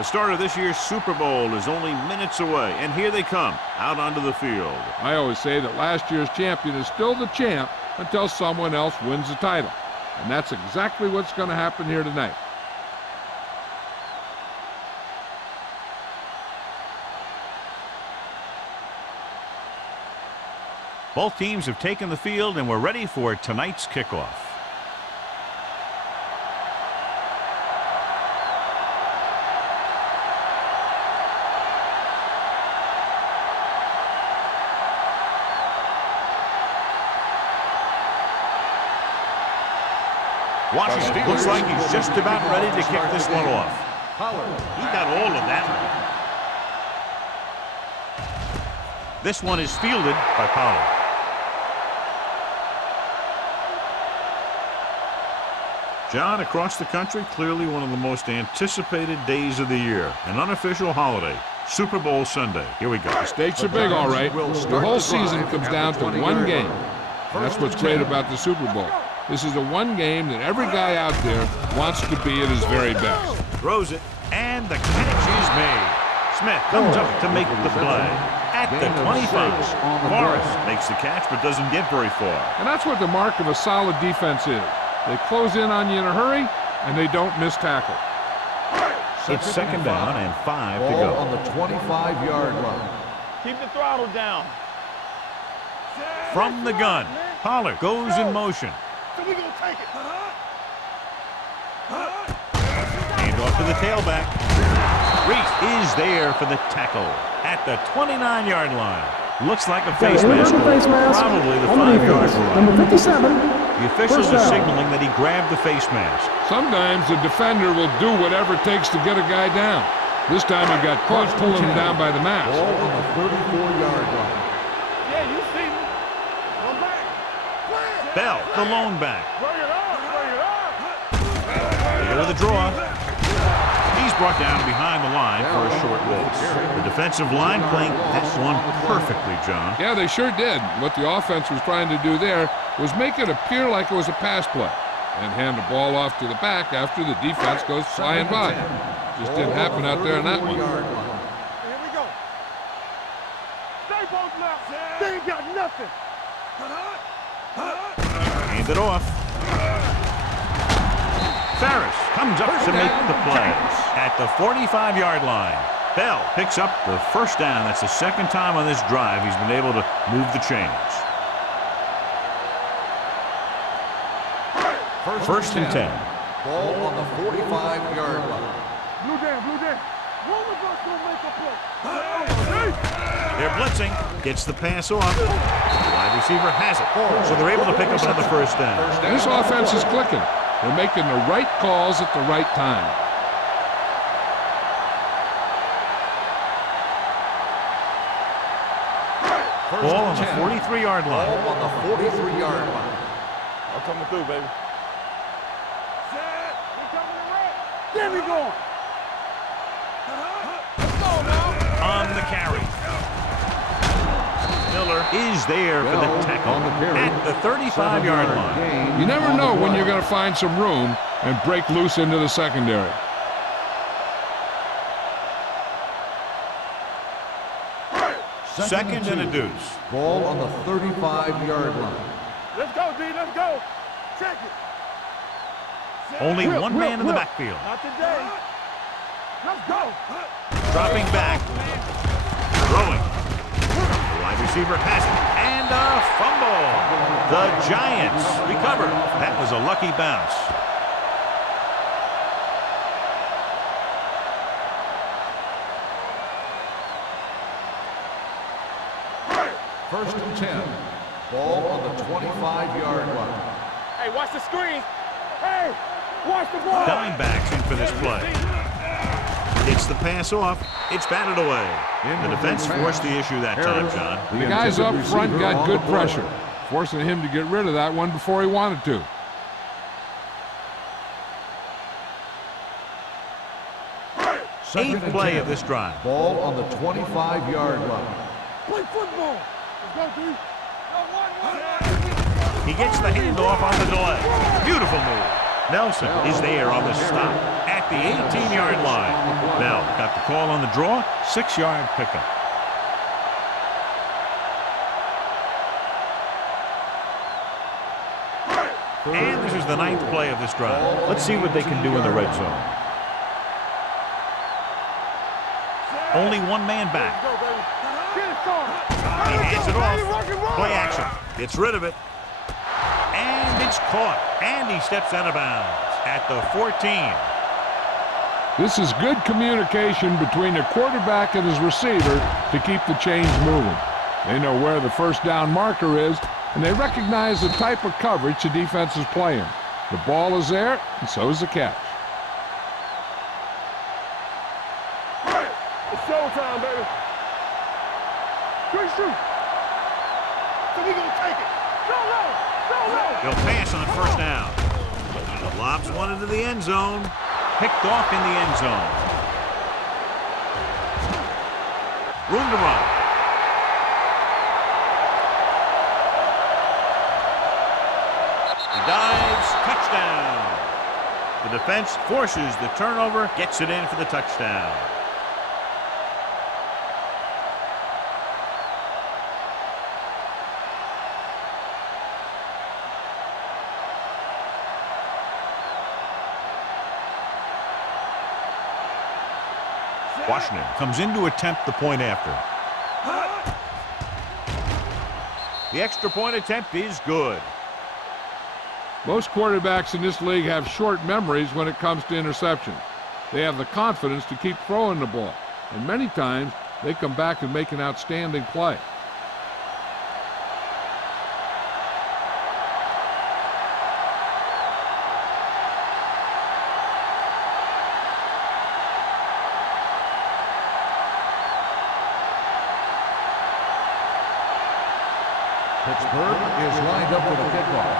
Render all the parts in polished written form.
The start of this year's Super Bowl is only minutes away, and here they come, out onto the field. I always say that last year's champion is still the champ until someone else wins the title. And that's exactly what's going to happen here tonight. Both teams have taken the field, and we're ready for tonight's kickoff. Washington looks like he's just about ready to kick this one off. He got all of that. This one is fielded by Pollard. John, across the country, clearly one of the most anticipated days of the year. An unofficial holiday, Super Bowl Sunday. Here we go. The stakes are big, all right. The whole season comes down to one game. And that's what's great about the Super Bowl. This is the one game that every guy out there wants to be at his very best. Throws it, and the catch is made. Smith comes up to make the play. At the 25, Morris makes the catch but doesn't get very far. And that's what the mark of a solid defense is. They close in on you in a hurry, and they don't miss tackle. It's second down and 5 to go. On the 25-yard line. Keep the throttle down. From the gun, Pollard goes in motion. So we're going to take it. Hand off to the tailback. Reese is there for the tackle at the 29-yard line. Looks like a face mask. Probably the 5-yard line. Number 57. The officials are signaling that he grabbed the face mask. Sometimes the defender will do whatever it takes to get a guy down. This time he got caught pulling him down by the mask. Ball on the 34-yard line. Yeah, you see me. Come back. Bell, the lone back. Bring it up. Bring it up. They go to the draw. He's brought down behind the line for a short loss. The defensive line playing that one perfectly, John. Yeah, they sure did. What the offense was trying to do there was make it appear like it was a pass play and hand the ball off to the back after the defense goes flying by. Just didn't happen out there in that one. Here we go. Stay both left. They ain't got nothing. Hand it off. Ferris comes up to make the play at the 45-yard line. Bell picks up the first down. That's the second time on this drive he's been able to move the chains. First and 10. Ball on the 45-yard line. Blue down, blue down. One of us gonna make a play. They're blitzing. Gets the pass off. The wide receiver has it. So they're able to pick up another first down. This offense is clicking. They're making the right calls at the right time. Ball on the 43-yard line. Ball on the 43-yard line. I'm coming through, baby. There we go. Let's go now. On the carry. Miller is there for the tackle at the 35-yard line. You never know when you're going to find some room and break loose into the secondary. Second and a deuce. Ball on the 35-yard line. Let's go, D. Let's go. Check it. Only one man in the backfield. Not today. Let's go. Dropping back. Throwing. The wide receiver has it. And a fumble. The Giants recover. That was a lucky bounce. First and 10. Ball on the 25-yard line. Hey, watch the screen. Hey, watch the ball. Diamondbacks in for this play. Gets the pass off. It's batted away. The defense forced the issue that time, John. The guys up front got good pressure, forcing him to get rid of that one before he wanted to. Eighth play of this drive. Ball on the 25-yard line. Play football. Let's go, D. He gets the handoff on the delay. Beautiful move. Nelson is there on the stop at the 18-yard line. Bell got the call on the draw, 6-yard pickup. And this is the 9th play of this drive. Let's see what they can do in the red zone. Only one man back. He hands it off. Play action. Gets rid of it. And it's caught. And he steps out of bounds at the 14. This is good communication between the quarterback and his receiver to keep the chains moving. They know where the first down marker is, and they recognize the type of coverage the defense is playing. The ball is there, and so is the catch. It's showtime, baby. Good shoot. So we gonna take it. Go low. Go low. He'll pass on first down. Lobs one into the end zone. Picked off in the end zone. Room to run. He dives. Touchdown. The defense forces the turnover. Gets it in for the touchdown. Washington comes in to attempt the point after. The extra point attempt is good. Most quarterbacks in this league have short memories when it comes to interceptions. They have the confidence to keep throwing the ball, and many times they come back and make an outstanding play. Pittsburgh is lined up for the kickoff.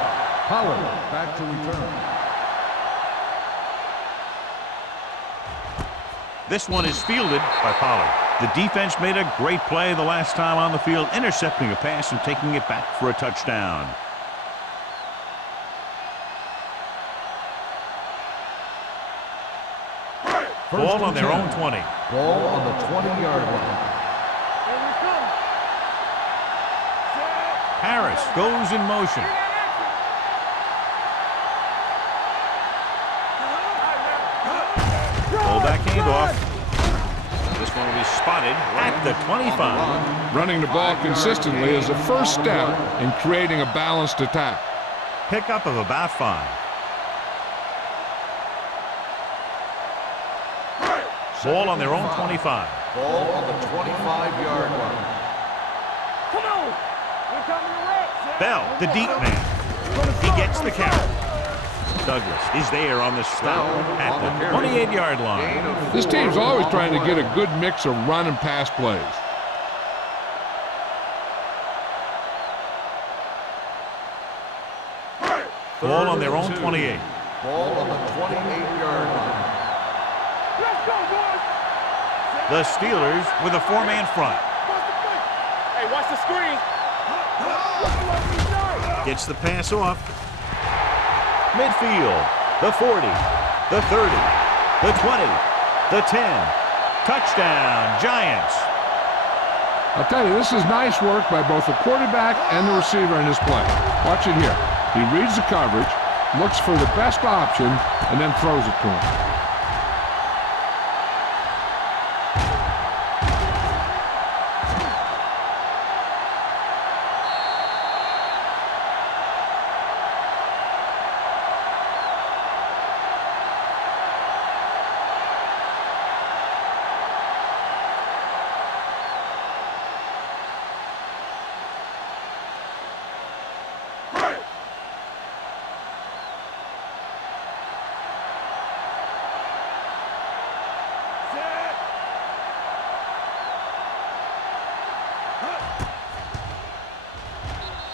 Pollard back to return. This one is fielded by Pollard. The defense made a great play the last time on the field, intercepting a pass and taking it back for a touchdown. Ball on their own 20. Ball on the 20-yard line. Harris goes in motion. Fullback handoff. This one will be spotted at the 25. Running the ball consistently is the first step in creating a balanced attack. Pickup of about 5. Ball on their own 25. Ball on the 25-yard line. Come on. We're coming to red. Bell, the deep man. He gets the carry. Douglas is there on the stop at the 28-yard line. This team's always trying to get a good mix of run and pass plays. Ball on their own 28. Ball on the 28-yard line. Let's go, boys. The Steelers with a 4-man front. Hey, watch the screen. Gets the pass off. Midfield. The 40. The 30. The 20. The 10. Touchdown, Giants. I'll tell you, this is nice work by both the quarterback and the receiver in this play. Watch it here. He reads the coverage, looks for the best option, and then throws it to him.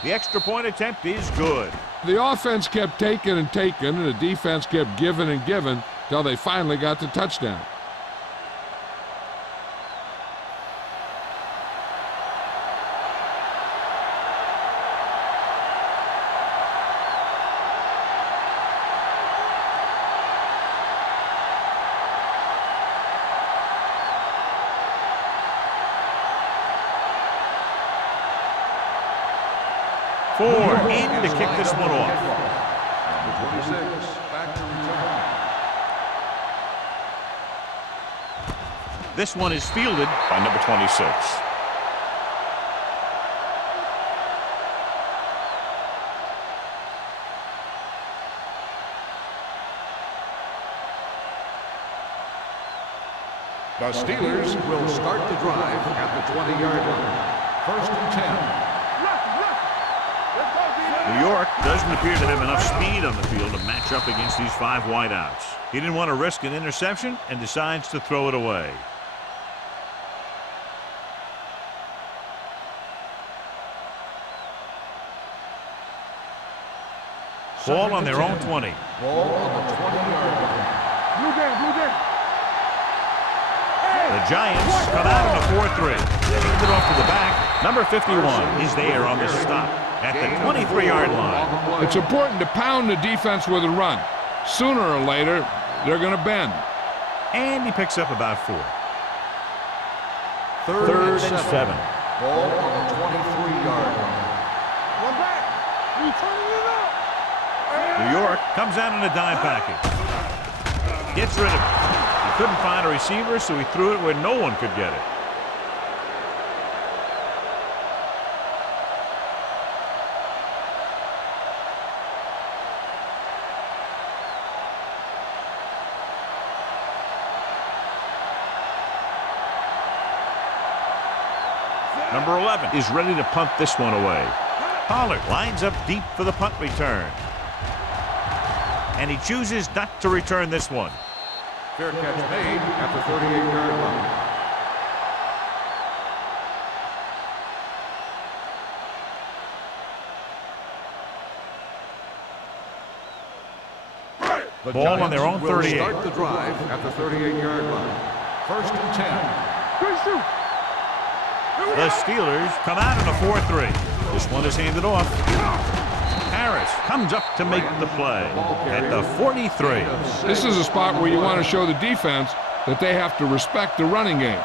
The extra point attempt is good. The offense kept taking and taking, and the defense kept giving and giving till they finally got the touchdown. 4 in to kick this one off. Number 26, back to return. This one is fielded by number 26. The Steelers will start the drive at the 20-yard line. 1st and 10. New York doesn't appear to have enough speed on the field to match up against these 5 wideouts. He didn't want to risk an interception and decides to throw it away. Ball on their own 20. Ball on the 20-yard line. Blue game, blue game. The Giants come out in a 4-3. Hand it off to the back. Number 51 is there on the stop at the 23-yard line. It's important to pound the defense with a run. Sooner or later, they're going to bend. And he picks up about 4. 3rd and 7. Ball on the 23-yard line. One back. We turning it up. New York comes out in a dime package. Gets rid of it. He couldn't find a receiver, so he threw it where no one could get it. Number 11 is ready to punt this one away. Pollard lines up deep for the punt return. And he chooses not to return this one. Fair catch made at the 38-yard line. Ball on their own 38. Start the drive at the 38-yard line. 1st and 10. The Steelers come out in a 4-3. This one is handed off. Harris comes up to make the play at the 43. This is a spot where you want to show the defense that they have to respect the running game.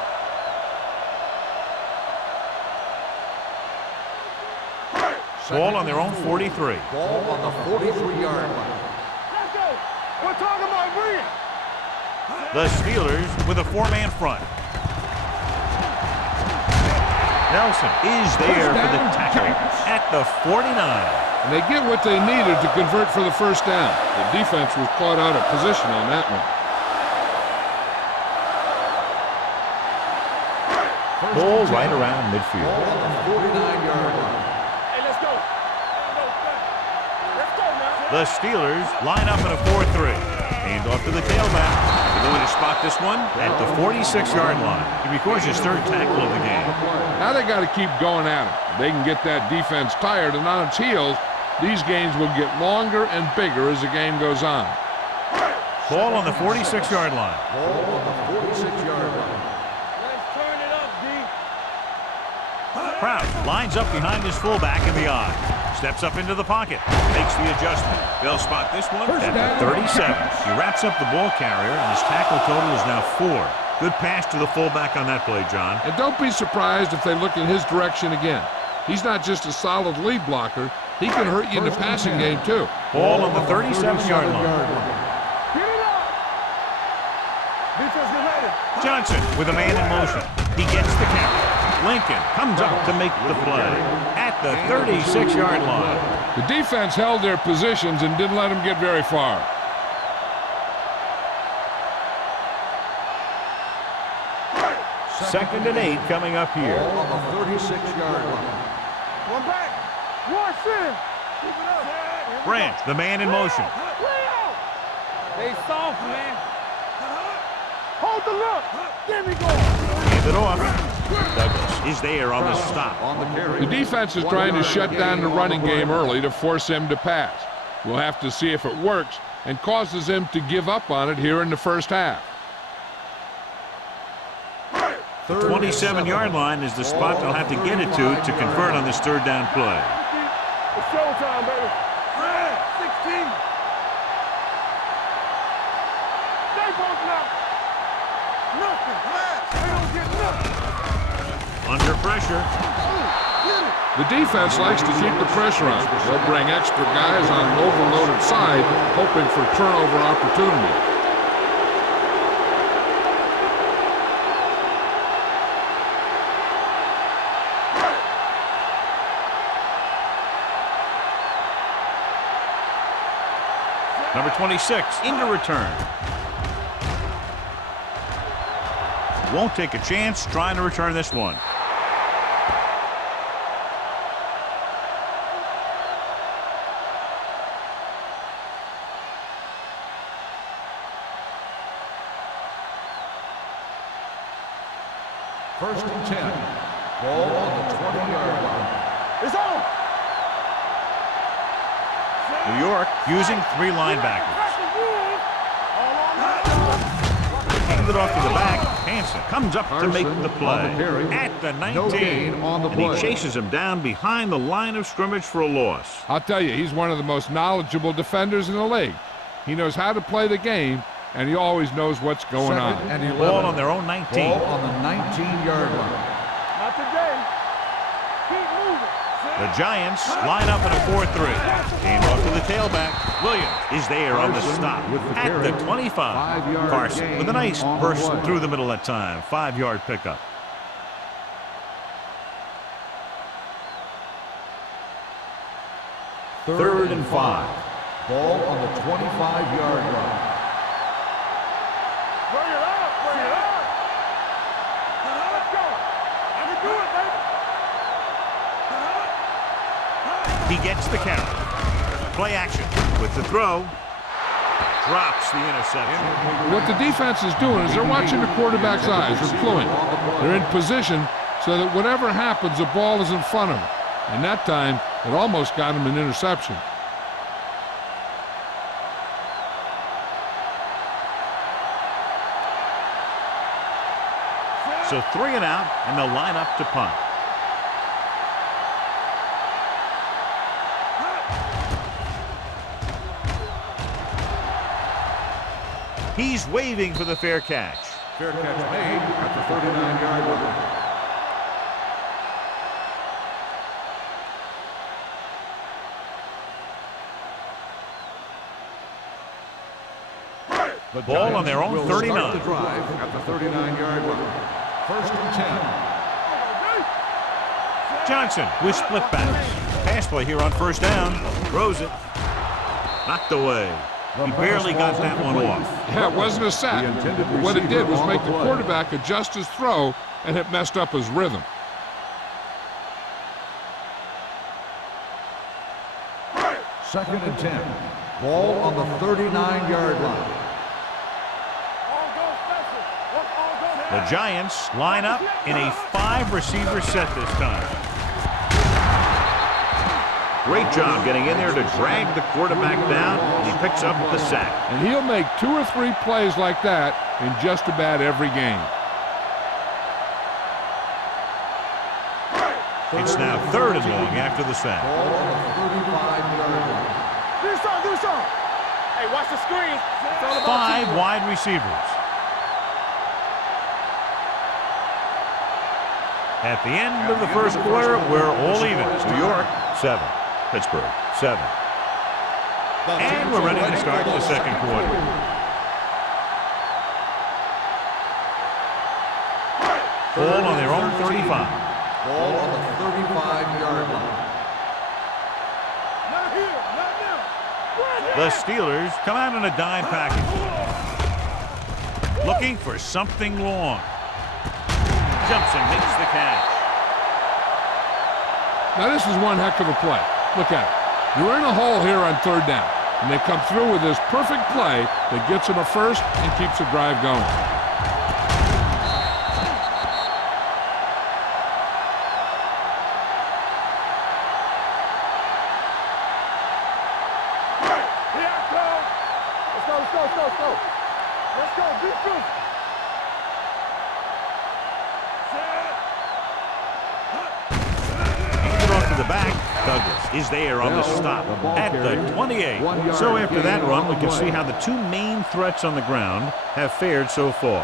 Ball on their own 43. Ball on the 43-yard line. Let's go. We're talking about bringing. The Steelers with a 4-man front. Nelson is there for the tackle at the 49. And they get what they needed to convert for the first down. The defense was caught out of position on that one. Ball right around midfield. Ball on the 49-yard line. Hey, let's go. Let's go now. The Steelers line up in a 4-3. Hand off to the tailback. They're going to spot this one at the 46-yard line. He records his 3rd tackle of the game. Now they got to keep going at it. They can get that defense tired and on its heels. These games will get longer and bigger as the game goes on. Ball on the 46-yard line. Ball on the 46-yard line. Let's turn it up, D. Proud lines up behind his fullback in the I. Steps up into the pocket. Makes the adjustment. They'll spot this one at the 37. He wraps up the ball carrier, and his tackle total is now 4. Good pass to the fullback on that play, John. And don't be surprised if they look in his direction again. He's not just a solid lead blocker. He can hurt you in the passing game, too. Ball on the 37-yard line. Get it up. Defense, get ready. Johnson with a man in motion. He gets the carry. Lincoln comes up to make the play at the 36-yard line. The defense held their positions and didn't let them get very far. Second and 8 coming up here. Ball on the 36-yard line. One back. One in. Keep it up. Branch, the man in motion. Way out. They soft, man. Hold the look. There we go. Hand it off. Douglas is there on the stop. On the carry. The defense is trying to shut down the running game early to force him to pass. We'll have to see if it works and causes him to give up on it here in the first half. The 27-yard line is the spot they'll have to get it to convert on this 3rd down play. It's showtime, baby. 16. They both knock. Nothing. They don't get nothing. Under pressure. The defense likes to keep the pressure on. They'll bring extra guys on an overloaded side, hoping for turnover opportunity. Number 26 into return. Won't take a chance trying to return this one. First and 10. Ball on the 20-yard line. It's on. New York using 3 linebackers. Hands it off to the back. Hansen comes up to make the play at the 19. And he chases him down behind the line of scrimmage for a loss. I'll tell you, he's one of the most knowledgeable defenders in the league. He knows how to play the game, and he always knows what's going on. And 11. Ball on their own 19. Ball on the 19-yard line. Not today. Keep moving. The Giants line up in a 4-3. Game off to the tailback. Williams is there on the stop at the 25. Carson with a nice burst through the middle that time. 5-yard pickup. Third and 5. Ball on the 25-yard line. Bring it up. Bring it up. Let's go. I can do it, baby. He gets the carry. Play action with the throw. Drops the interception. What the defense is doing is they're watching the quarterback's eyes. They're cluing. They're in position so that whatever happens, the ball is in front of them. And that time, it almost got him an interception. So 3 and out, and they'll line up to punt. He's waving for the fair catch. Fair catch made at the 39-yard line. The Ball on their own will 39. start the drive at the 39-yard line. First and 10. Johnson with split backs. Pass play here on first down. Throws it. Knocked away. He barely got that one off. Yeah, it wasn't a sack. What it did was make the quarterback adjust his throw, and it messed up his rhythm. Second and 10. Ball on the 39-yard line. The Giants line up in a 5-receiver set this time. Great job getting in there to drag the quarterback down, and he picks up the sack. And he'll make 2 or 3 plays like that in just about every game. It's now 3rd and long after the sack. Ball on the 35-yard line. Do something. Hey, watch the screen. It's all about 5 teamwork. wide receivers. At the end of the first quarter, we're all even. New York, 7. Pittsburgh, 7. And we're ready to start the second quarter. Ball on their own 35. Ball on the 35-yard line. Not here. Not now. The Steelers come out in a dime package. Looking for something long. Jumps and makes the catch. Now, this is one heck of a play. Look at it. You're in a hole here on 3rd down, and they come through with this perfect play that gets them a first and keeps the drive going. Here I come. Let's go. Let's go. Be true. Hand it off to the back. Douglas is there on the stop at the 28. So after that run, we can see how the 2 main threats on the ground have fared so far.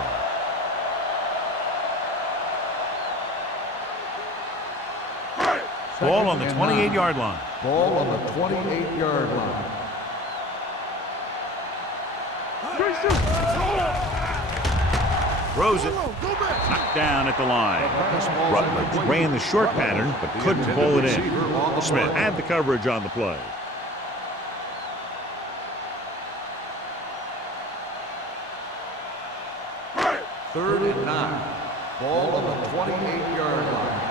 Ball on the 28-yard line. Ball on the 28-yard line. Throws it. Knocked down at the line. Rutledge ran the short pattern, but couldn't pull it in. Smith had the coverage on the play. Third and 9. Ball on the 28-yard line.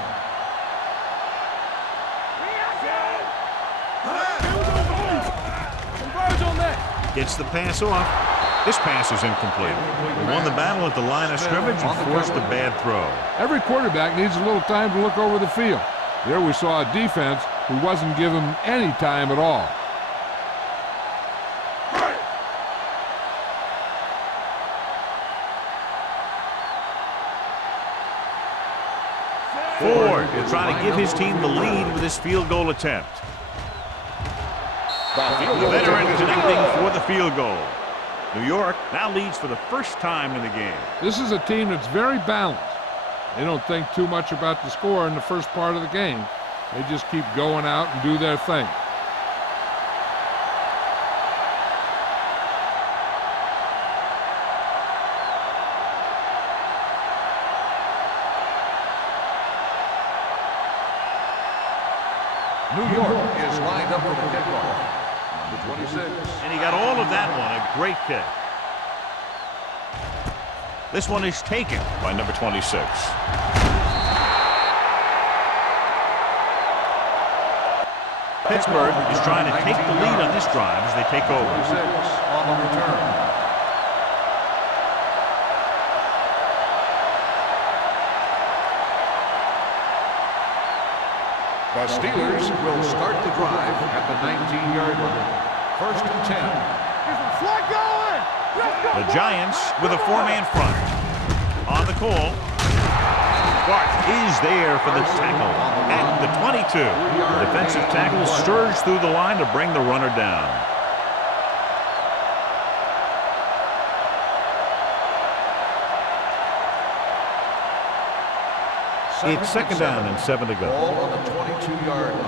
Gets the pass off. This pass is incomplete. He won the battle at the line of scrimmage and forced a bad throw. Every quarterback needs a little time to look over the field. There we saw a defense who wasn't given any time at all. Ford will try to give his team the lead with his field goal attempt. The veteran connecting for the field goal. New York now leads for the first time in the game. This is a team that's very balanced. They don't think too much about the score in the first part of the game. They just keep going out and do their thing. New York is lined up for the kickoff. Number 26. And he got all of that one. A great kick. This one is taken by number 26. Pittsburgh is trying to take the lead on this drive as they take over. 26 on the return. The Steelers will start the drive at the 19-yard line. First and 10. The Giants with a four-man front. On the call. Bart is there for the tackle at the 22. The defensive tackle surged through the line to bring the runner down. It's second down and 7 to go. Ball on the 22-yard line.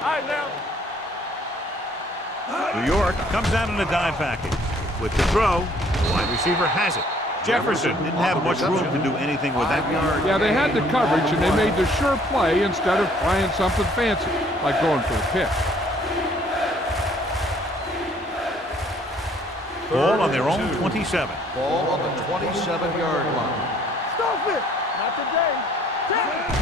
All right, now. New York comes out in a dime package. With the throw, the wide receiver has it. Jefferson didn't have much room to do anything with that yard. Yeah, they had the coverage, and they made the sure play instead of trying something fancy, like going for a pick. Ball on their own 27. Ball on the 27-yard line. Stop it. Not today.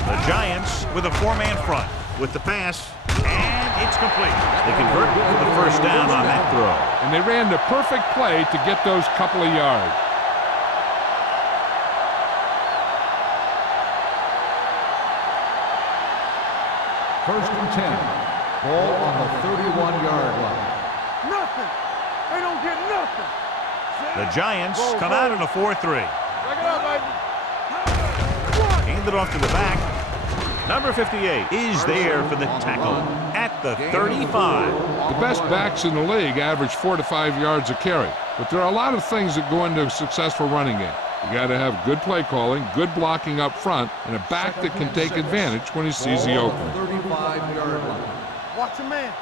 The Giants with a four-man front. With the pass, and it's complete. They convert to the first down on that throw. And they ran the perfect play to get those couple of yards. First and 10. Ball on the 31-yard line. Nothing. They don't get nothing. The Giants come out in a 4-3. Back it up, baby. Hand it off to the back. Number 58 is there for the tackle at the 35. The best backs in the league average 4 to 5 yards a carry. But there are a lot of things that go into a successful running game. You got to have good play calling, good blocking up front, and a back that can take advantage when he sees the opening. 35-yard line. Watch a man.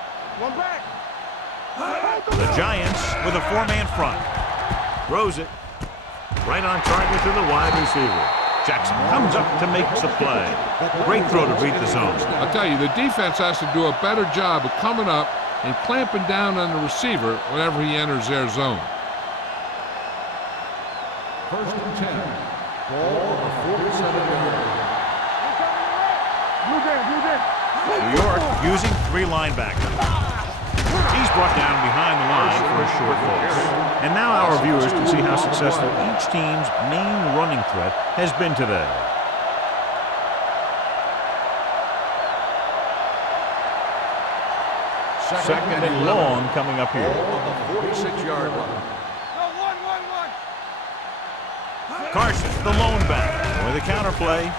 One back. The Giants with a four-man front. Throws it. Right on target to the wide receiver. Jackson comes up to make the play. Great throw to beat the zone. I'll tell you, the defense has to do a better job of coming up and clamping down on the receiver whenever he enters their zone. First and 10. Ball on the 47-yard line. New York using three linebackers. He's brought down behind the line for a short loss. And now our viewers can see how successful each team's main running threat has been today. Second and long coming up here. Ball on the 46-yard line. Carson, the lone back, with a counter play.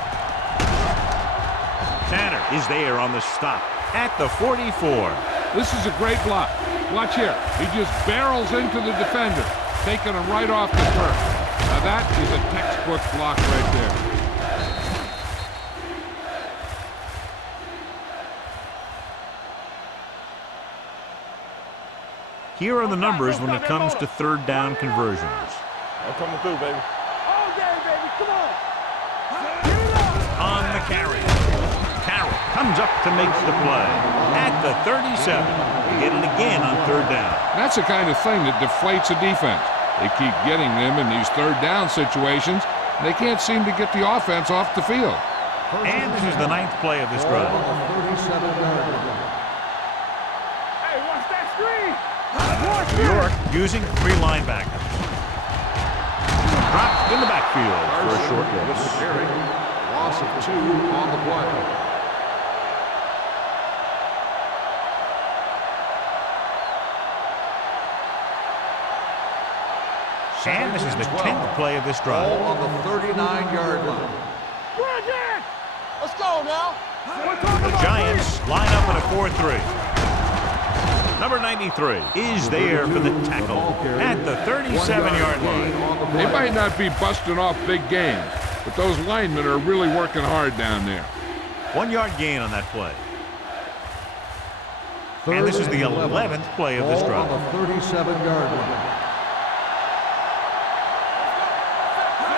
Tanner is there on the stop at the 44. This is a great block. Watch here. He just barrels into the defender, taking him right off the turf. Now that is a textbook block right there. Here are the numbers when it comes to third down conversions. I'm coming through, baby. All day, baby. Come on. On the carry. Carroll comes up to make the play. At the 37. They get it again on third down. That's the kind of thing that deflates a defense. They keep getting them in these third down situations. They can't seem to get the offense off the field. And this is the 9th play of this drive. Hey, watch that screen. New York using 3 linebackers. Dropped in the backfield for a short loss. Loss of 2 on the play. And this is the 10th play of this drive. Ball on the 39-yard line. Let's go now. The Giants line up in a 4-3. Number 93 is there for the tackle at the 37-yard line. They might not be busting off big games, but those linemen are really working hard down there. 1-yard gain on that play. And this is the 11th play of this drive. On the 37-yard line.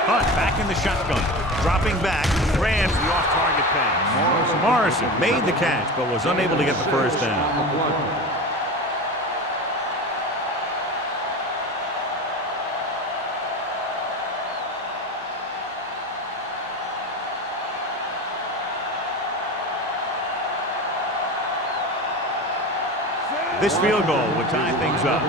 Hunt back in the shotgun. Dropping back, grabs the off-target pass. Morrison made the catch, but was unable to get the first down. This field goal would tie things up.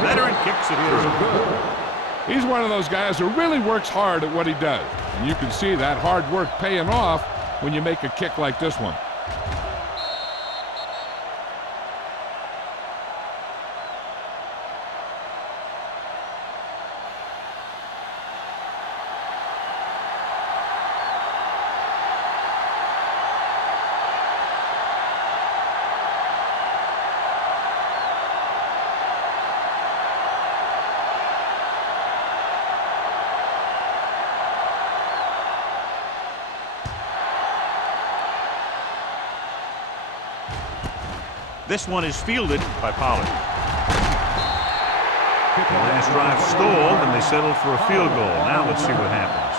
Veteran kicks it through. He's one of those guys who really works hard at what he does. And you can see that hard work paying off when you make a kick like this one. This one is fielded by Pollard. The last drive stalled, and they settled for a field goal. Now let's see what happens.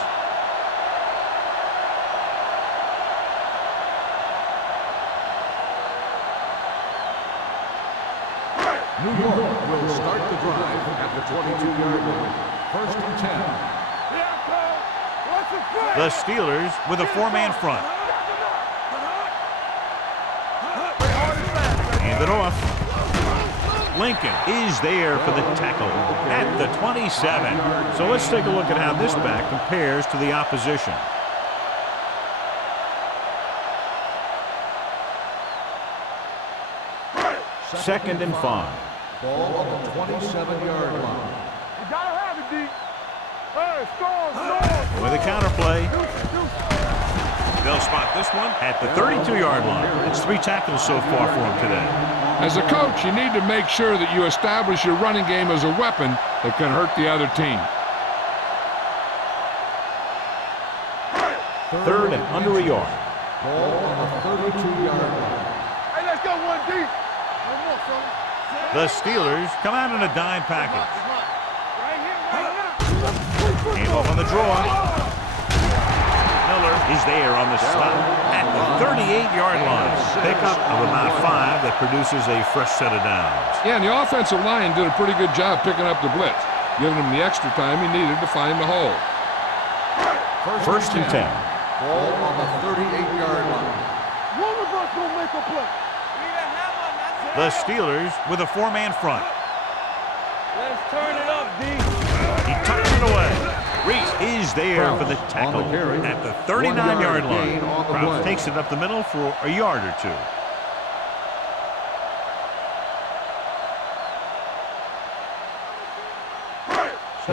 New York will start the drive at the 22-yard line. 1st and 10. The Steelers with a 4-man front. Hand it off. Lincoln is there for the tackle at the 27. So let's take a look at how this back compares to the opposition. Second and 5. Ball on the 27-yard line. You gotta have it, D. Hey, score. With a counter play. They'll spot this one at the 32-yard line. It's 3 tackles so far for him today. As a coach, you need to make sure that you establish your running game as a weapon that can hurt the other team. Third and under a yard. Ball on the 32-yard line. Hey, let's go 1 deep. One more, fella. The Steelers come out in a dime package. Right here, right now. Hand off on the draw. Miller is there on the stop at the 38-yard line. Pickup of about 5 that produces a fresh set of downs. Yeah, and the offensive line did a pretty good job picking up the blitz, giving him the extra time he needed to find the hole. First and 10. Ball on the 38-yard line. One of us gonna make a play. The Steelers with a 4-man front. Let's turn it up, D. He tucks it away. Reese is there for the tackle at the 39-yard line. Krause takes it up the middle for a yard or 2.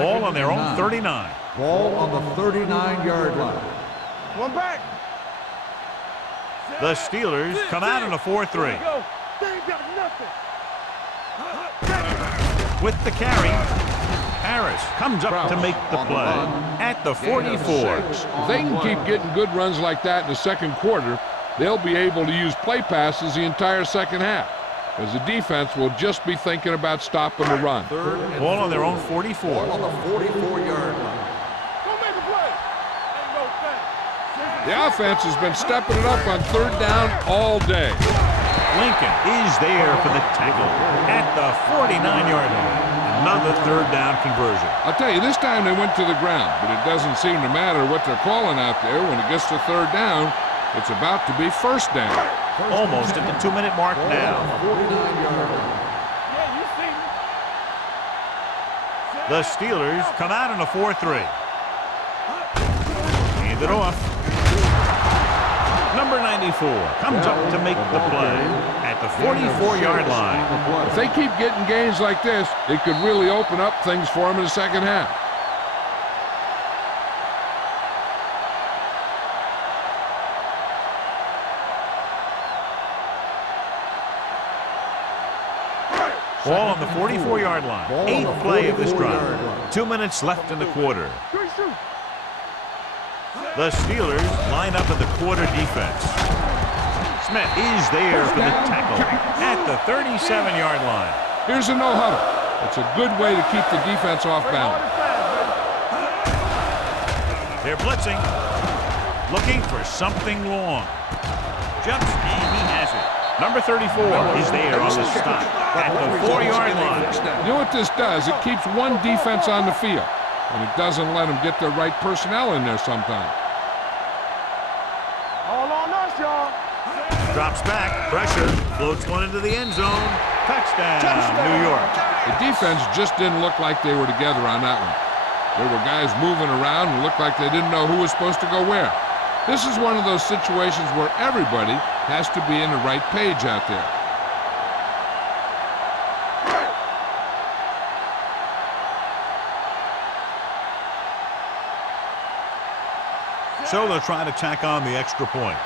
Ball on their own 39. Ball on the 39-yard line. One back. The Steelers come out in a 4-3. They ain't got nothing. With the carry, Harris comes up to make the play at the 44. If they can keep getting good runs like that in the second quarter, they'll be able to use play passes the entire second half, as the defense will just be thinking about stopping the run. Ball on their own 44. Ball on the 44-yard line. Don't make a play. Ain't no thing. The offense has been stepping it up on third down all day. Lincoln is there for the tackle at the 49-yard line. Another third down conversion. I'll tell you, this time they went to the ground, but it doesn't seem to matter what they're calling out there. When it gets to third down, it's about to be first down. Almost at the 2-minute mark now. 49-yard line. Yeah, you see me. The Steelers come out in a 4-3. Hand it off. Number 94 comes up to make the play at the 44-yard line. If they keep getting gains like this, it could really open up things for them in the second half. Ball on the 44-yard line. 8th play of this drive. 2 minutes left in the quarter. The Steelers line up in the quarter defense. Smith is there for the tackle at the 37-yard line. Here's a no-huddle. It's a good way to keep the defense off balance. They're blitzing. Looking for something long. Jumps, and he has it. Number 34 is there on the stop at the 4-yard line. You know what this does? It keeps one defense on the field, and it doesn't let them get the right personnel in there sometimes. All on us, y'all. Drops back, pressure, floats one into the end zone. Touchdown, New York. The defense just didn't look like they were together on that one. There were guys moving around and looked like they didn't know who was supposed to go where. This is one of those situations where everybody has to be in the right page out there. So they'll try to tack on the extra point.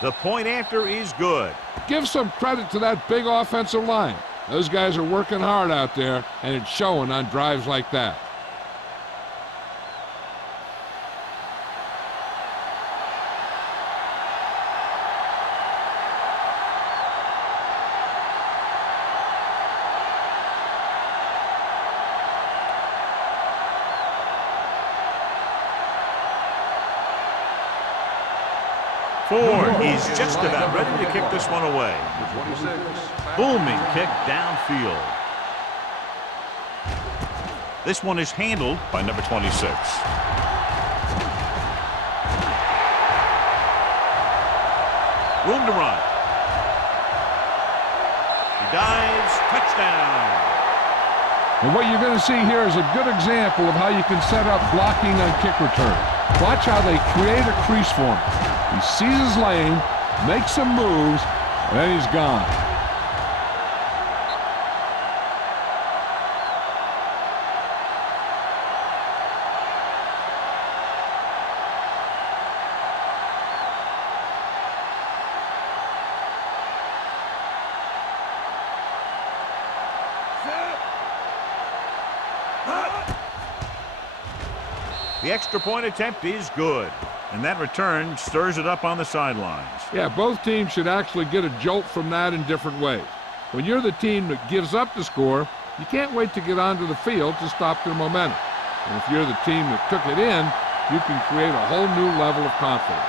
The point after is good. Give some credit to that big offensive line. Those guys are working hard out there, and it's showing on drives like that. Ford is just about ready to kick this one away. 26. Booming kick downfield. This one is handled by number 26. Room to run. He dives. Touchdown. And what you're going to see here is a good example of how you can set up blocking on kick returns. Watch how they create a crease for him. He sees his lane, makes some moves, and then he's gone. The extra point attempt is good. And that return stirs it up on the sidelines. Yeah, both teams should actually get a jolt from that in different ways. When you're the team that gives up the score, you can't wait to get onto the field to stop their momentum. And if you're the team that took it in, you can create a whole new level of confidence.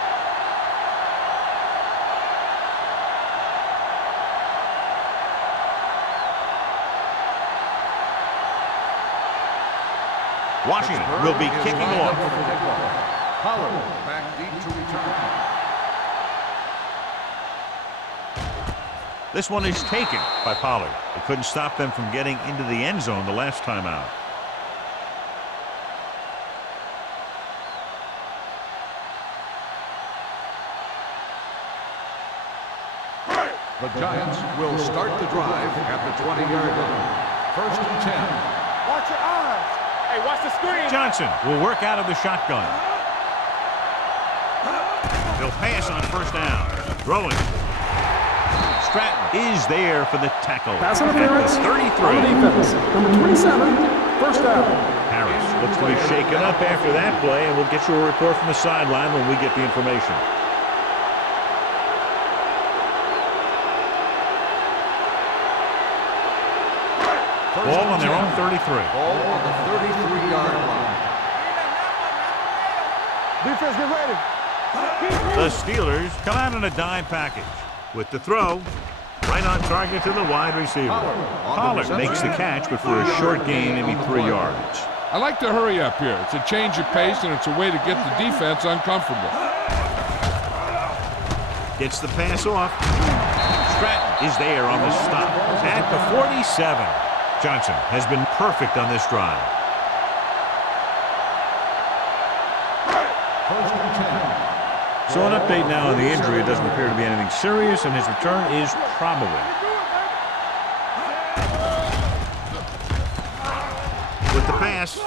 Washington will be kicking off. Pollard back deep to return. This one is taken by Pollard. It couldn't stop them from getting into the end zone the last time out. The Giants will start the drive at the 20-yard line. 1st and 10. Watch your eyes. Hey, watch the screen. Johnson will work out of the shotgun. He'll pass on first down. Throwing. Stratton is there for the tackle. Pass interference. At the 33. On the defense. Number 27, First down. Harris looks to be shaken up after that play, and we'll get you a report from the sideline when we get the information. Ball on their own 33. Ball on the 33-yard line. Defense, get ready. The Steelers come out in a dime package. With the throw, right on target to the wide receiver. Pollard makes the catch, but for a short gain, maybe 3 yards. I like to hurry up here. It's a change of pace, and it's a way to get the defense uncomfortable. Gets the pass off. Stratton is there on the stop at the 47. Johnson has been perfect on this drive. First and 10. So an update now on the injury. It doesn't appear to be anything serious, and his return is probable. With the pass.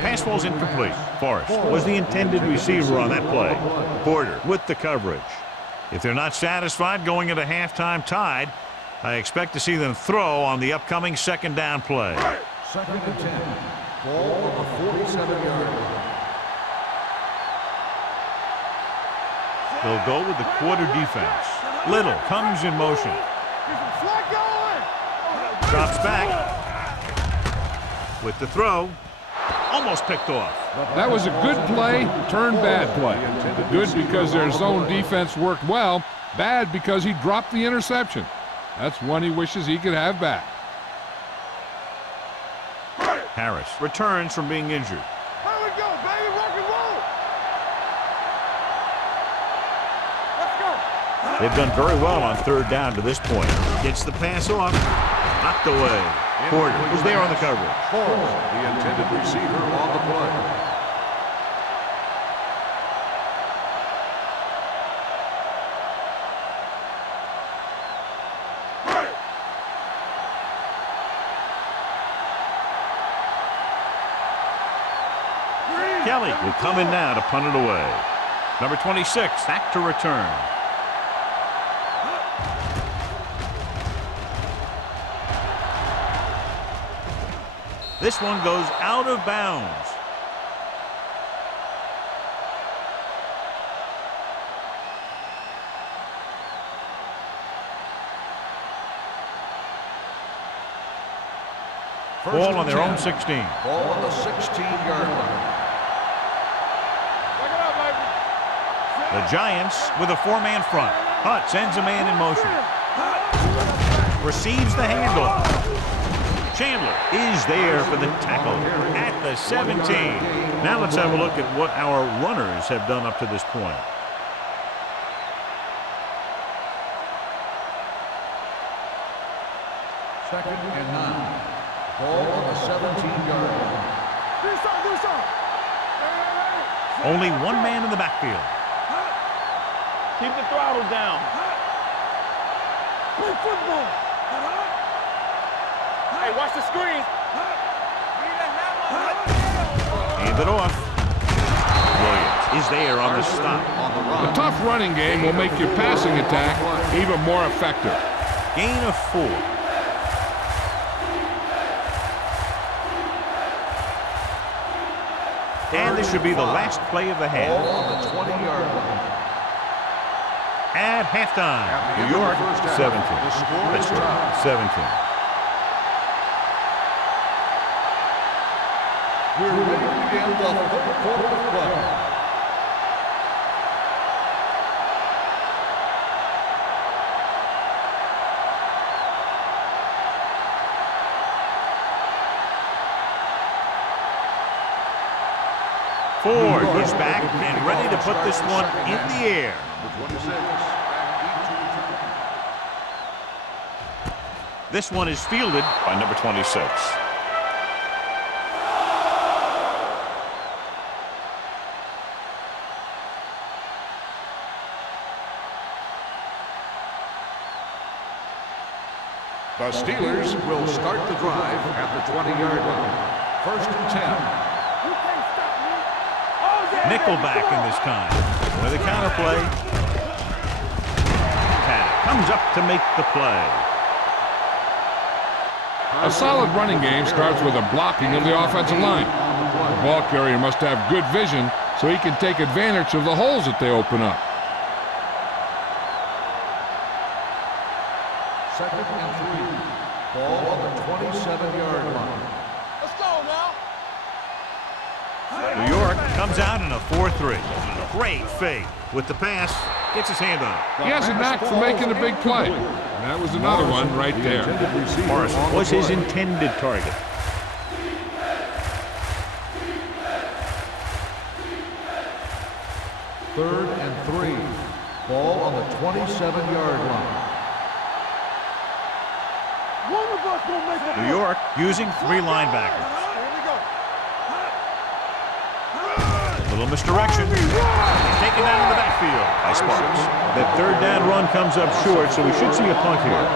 Pass falls incomplete. Forrest was the intended receiver on that play. Porter with the coverage. If they're not satisfied going into halftime tied, I expect to see them throw on the upcoming second down play. Second and 10. Ball on the 47-yard line. They'll go with the quarter defense. Little comes in motion. Drops back. With the throw. Almost picked off. That was a good play, turned bad play. Good because their zone defense worked well. Bad because he dropped the interception. That's one he wishes he could have back. Harris returns from being injured. Here we go, baby. Rock and roll. Let's go. They've done very well on third down to this point. Gets the pass off. Knocked away. Porter was there on the coverage. Forrest, the intended receiver on the play. Kelly will come in now to punt it away. Number 26 back to return. This one goes out of bounds. Ball on their own 16. Ball on the 16-yard line. The Giants with a 4-man front. Hutt sends a man in motion. Receives the handoff. Chandler is there for the tackle at the 17. Now let's have a look at what our runners have done up to this point. Second and 9. Ball on the 17-yard line. Only one man in the backfield. Keep the throttle down. Play football. Hey, watch the screen. Hand it off. Williams is there on the stop. A tough running game will make your passing attack even more effective. Gain of 4. And this should be the last play of the half. Ball on the 20-yard line. At halftime, New York 17. That's right, 17. We're ready to begin the third quarter of play. Ford is back and ready to put this one in the air. This one is fielded by number 26. The Steelers will start the drive at the 20-yard line. First and 10. Nickelback in this time. With a counter play. Pat comes up to make the play. A solid running game starts with a blocking of the offensive line. The ball carrier must have good vision so he can take advantage of the holes that they open up. Second and 3. Ball on the 27-yard line. Let's go now. New York comes out in a 4-3. Great fake with the pass. Gets his hand on it. He has a knack for making a big play. And that was another one right there. Morrison was his intended target. Third and 3. Ball on the 27-yard line. One of us will make it. New York using 3 linebackers. Here we go. Little misdirection. Taken down in the backfield by Sparks. That third down run comes up short, so we should see a punt here.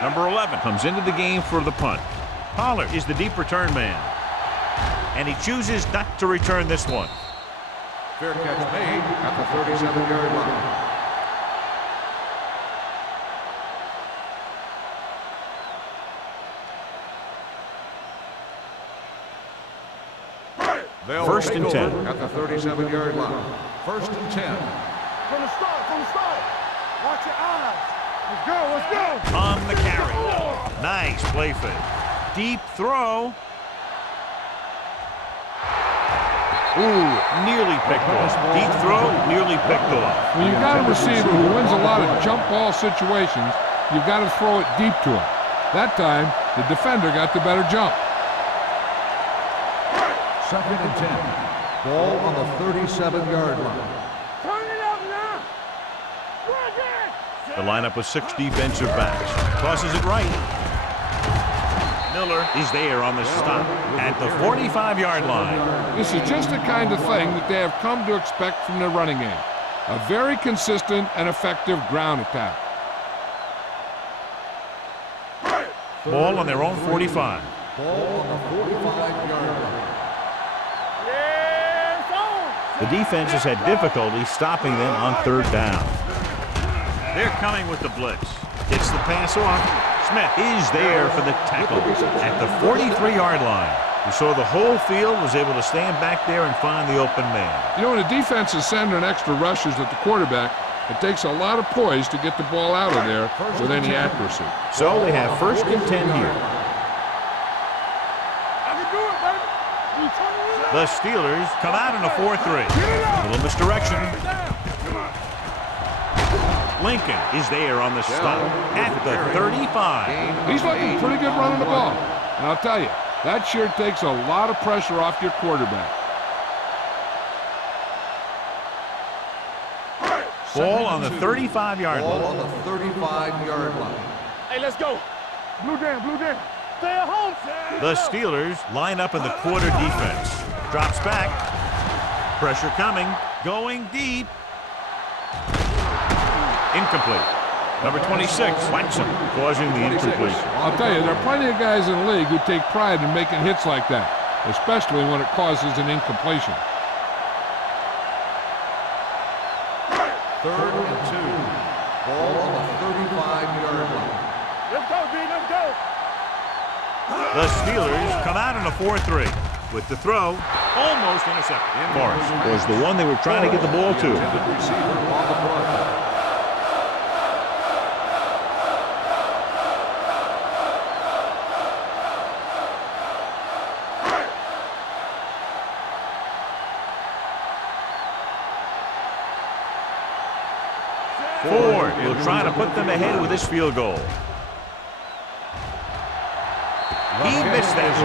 Number 11 comes into the game for the punt. Pollard is the deep return man. And he chooses not to return this one. Fair catch made at the 37-yard line. First and 10. At the 37-yard line. First and 10. From the start. Watch your eyes. Let's go. On the carry. Nice play fake. Deep throw. Ooh, nearly picked off. Deep throw, nearly picked off. When you've got a receiver who wins a lot of jump ball situations, you've got to throw it deep to him. That time, the defender got the better jump. Second and 10. Ball on the 37-yard line. Turn it up now. Right there. The lineup with 6 defensive backs. Tosses it right. Miller is there on the stop at the 45-yard line. This is just the kind of thing that they have come to expect from their running game. A very consistent and effective ground attack. Ball on their own 45. Ball on the 45-yard line. Yeah, it's on. The defense has had difficulty stopping them on third down. They're coming with the blitz. Gets the pass off. Smith is there for the tackle at the 43-yard line. We saw the whole field was able to stand back there and find the open man. You know, when a defense is sending extra rushers at the quarterback, it takes a lot of poise to get the ball out of there with any accuracy. So they have first and 10 here. I can do it, baby. You turn it up. The Steelers come out in a 4-3. Little misdirection. Lincoln is there on the stop at the 35. He's looking pretty good running the ball. And I'll tell you, that sure takes a lot of pressure off your quarterback. Ball on the 35-yard Ball line. on the 35-yard line. Hey, let's go. Blue down. Stay at home, Sam. The Steelers line up in the quarter defense. Drops back. Pressure coming. Going deep. Incomplete. Number 26, Watson, causing the incompletion. I'll tell you, there are plenty of guys in the league who take pride in making hits like that, especially when it causes an incompletion. Third and 2. Ball on the 35-yard line. Let's go, D. Let's go. The Steelers come out in a 4-3 with the throw almost intercepted. Morris was the one they were trying to get the ball to. Receiver on the play. Ford will try to put them ahead with this field goal. He missed that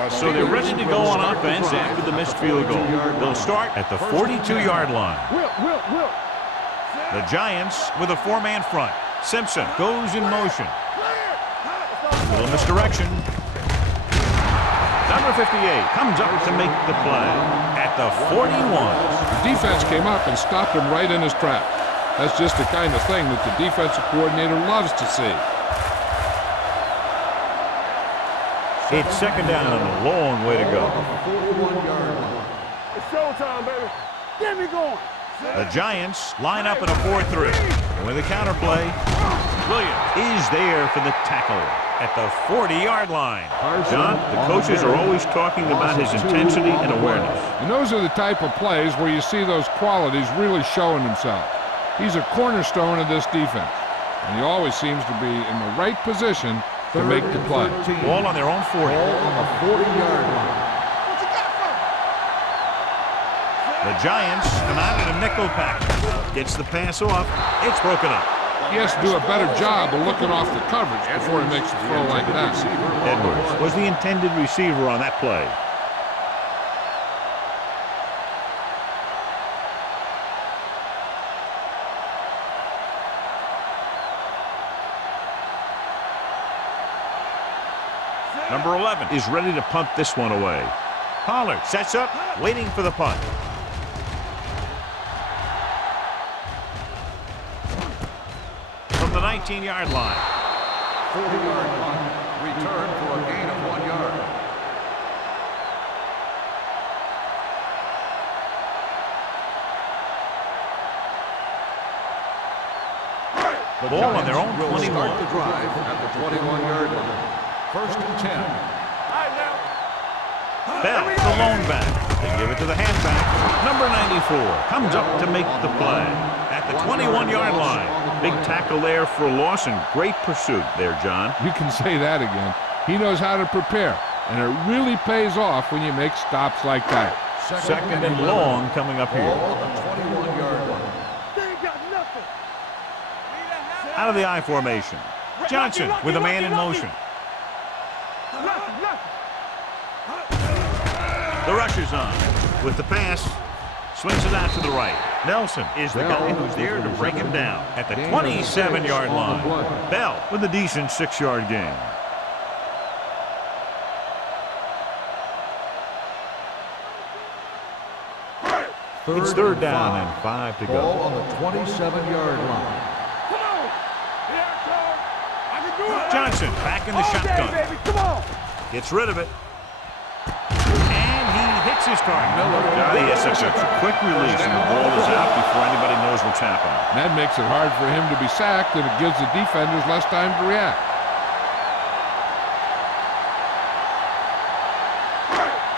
one. So they're ready to go on offense after the missed field goal. They'll start at the 42-yard line. Will. The Giants with a 4-man front. Simpson goes in motion. Little misdirection. Number 58 comes up to make the play at the 41. The defense came up and stopped him right in his tracks. That's just the kind of thing that the defensive coordinator loves to see. It's second down and a long way to go. It's showtime, baby. Get me going. The Giants line up in a 4-3. And with a counterplay, Williams is there for the tackle at the 40-yard line. John, the coaches are always talking about his intensity and awareness. And those are the type of plays where you see those qualities really showing themselves. He's a cornerstone of this defense, and he always seems to be in the right position to make the play. Ball on their own 40. Ball on the 40-yard line. The Giants come out in a nickel package. Gets the pass off. It's broken up. He has to do a better job of looking off the coverage before he makes a throw like that. Edwards was the intended receiver on that play. Number 11 is ready to punt this one away. Pollard sets up, waiting for the punt. From the 19-yard line. 40-yard punt. Return for a gain of 1 yard. The ball on their own 21. Will start the drive at the 21-yard line. First and 10. Bell, the lone back. They give it to the halfback. Number 94 comes up to make the play at the 21-yard line. Big tackle there for a loss and great pursuit there, John. You can say that again. He knows how to prepare, and it really pays off when you make stops like that. Second and long coming up here. Ball on the 21-yard line. They ain't got nothing. Out of the I formation. Johnson with a man in motion. The rush is on. With the pass, swings it out to the right. Nelson is the guy who's there to break him down at the 27-yard line. Bell with a decent 6-yard gain. It's third down and 5 to go. Ball on the 27-yard line. Come on. Here it comes. I can do it. Johnson back in the All shotgun. day, baby. Come on. Gets rid of it. And he hits his target. He has such a quick release and the ball is out before anybody knows what's happening. That makes it hard for him to be sacked, and it gives the defenders less time to react.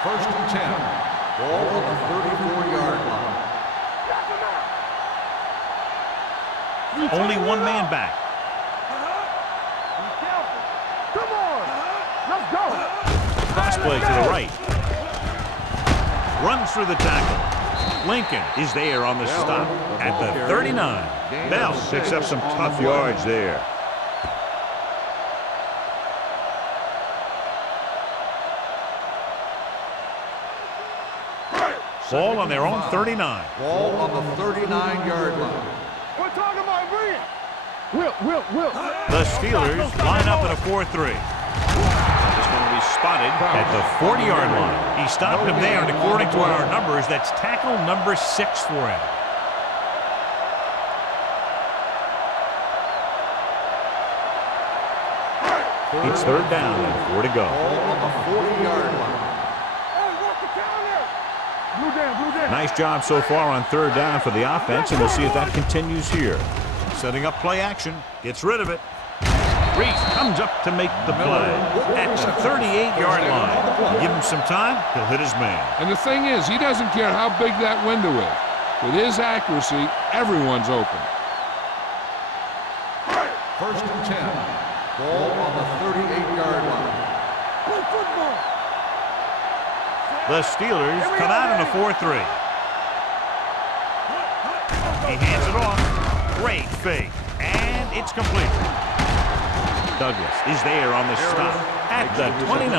First and 10. Ball on the 34-yard line. Only one man back. Come on. Let's go. Cross play to the right. Runs through the tackle. Lincoln is there on the stop at the 39. Bell picks up some tough yards there. Ball on their own 39. Ball on the 39-yard line. We're talking about brilliant. Will. The Steelers line up in a 4-3. This one will be spotted at the 40-yard line. He stopped him there, and according to our numbers, that's tackle number 6 for him. It's third down and 4 to go. Ball on the 40-yard line. Hey, work the counter. Blue down. Nice job so far on third down for the offense, and we'll see if that continues here. Setting up play action. Gets rid of it. Reese comes up to make the play at the 38-yard line. Give him some time, he'll hit his man. And the thing is, he doesn't care how big that window is. With his accuracy, everyone's open. First and 10. Ball on the 38-yard line. Play football. The Steelers come out in a 4-3. He hands it off. Great fake. And it's complete. Douglas is there on the stop at the 29.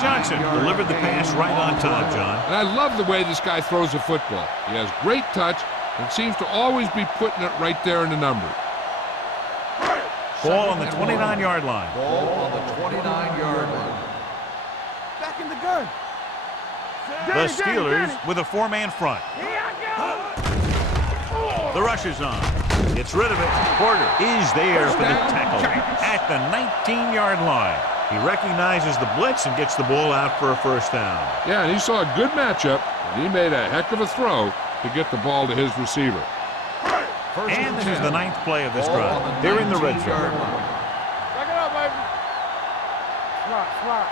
Johnson delivered the pass right on time, John. And I love the way this guy throws a football. He has great touch and seems to always be putting it right there in the numbers. Ball on the 29-yard line. Ball on the 29-yard line. Back in the gun. The Steelers with a 4-man front. The rush is on. Gets rid of it. Porter is there for the tackle at the 19-yard line. He recognizes the blitz and gets the ball out for a first down. Yeah, and he saw a good matchup, and he made a heck of a throw to get the ball to his receiver. And this is the 9th play of this drive. They're in the red zone. Back it up, baby. Smart.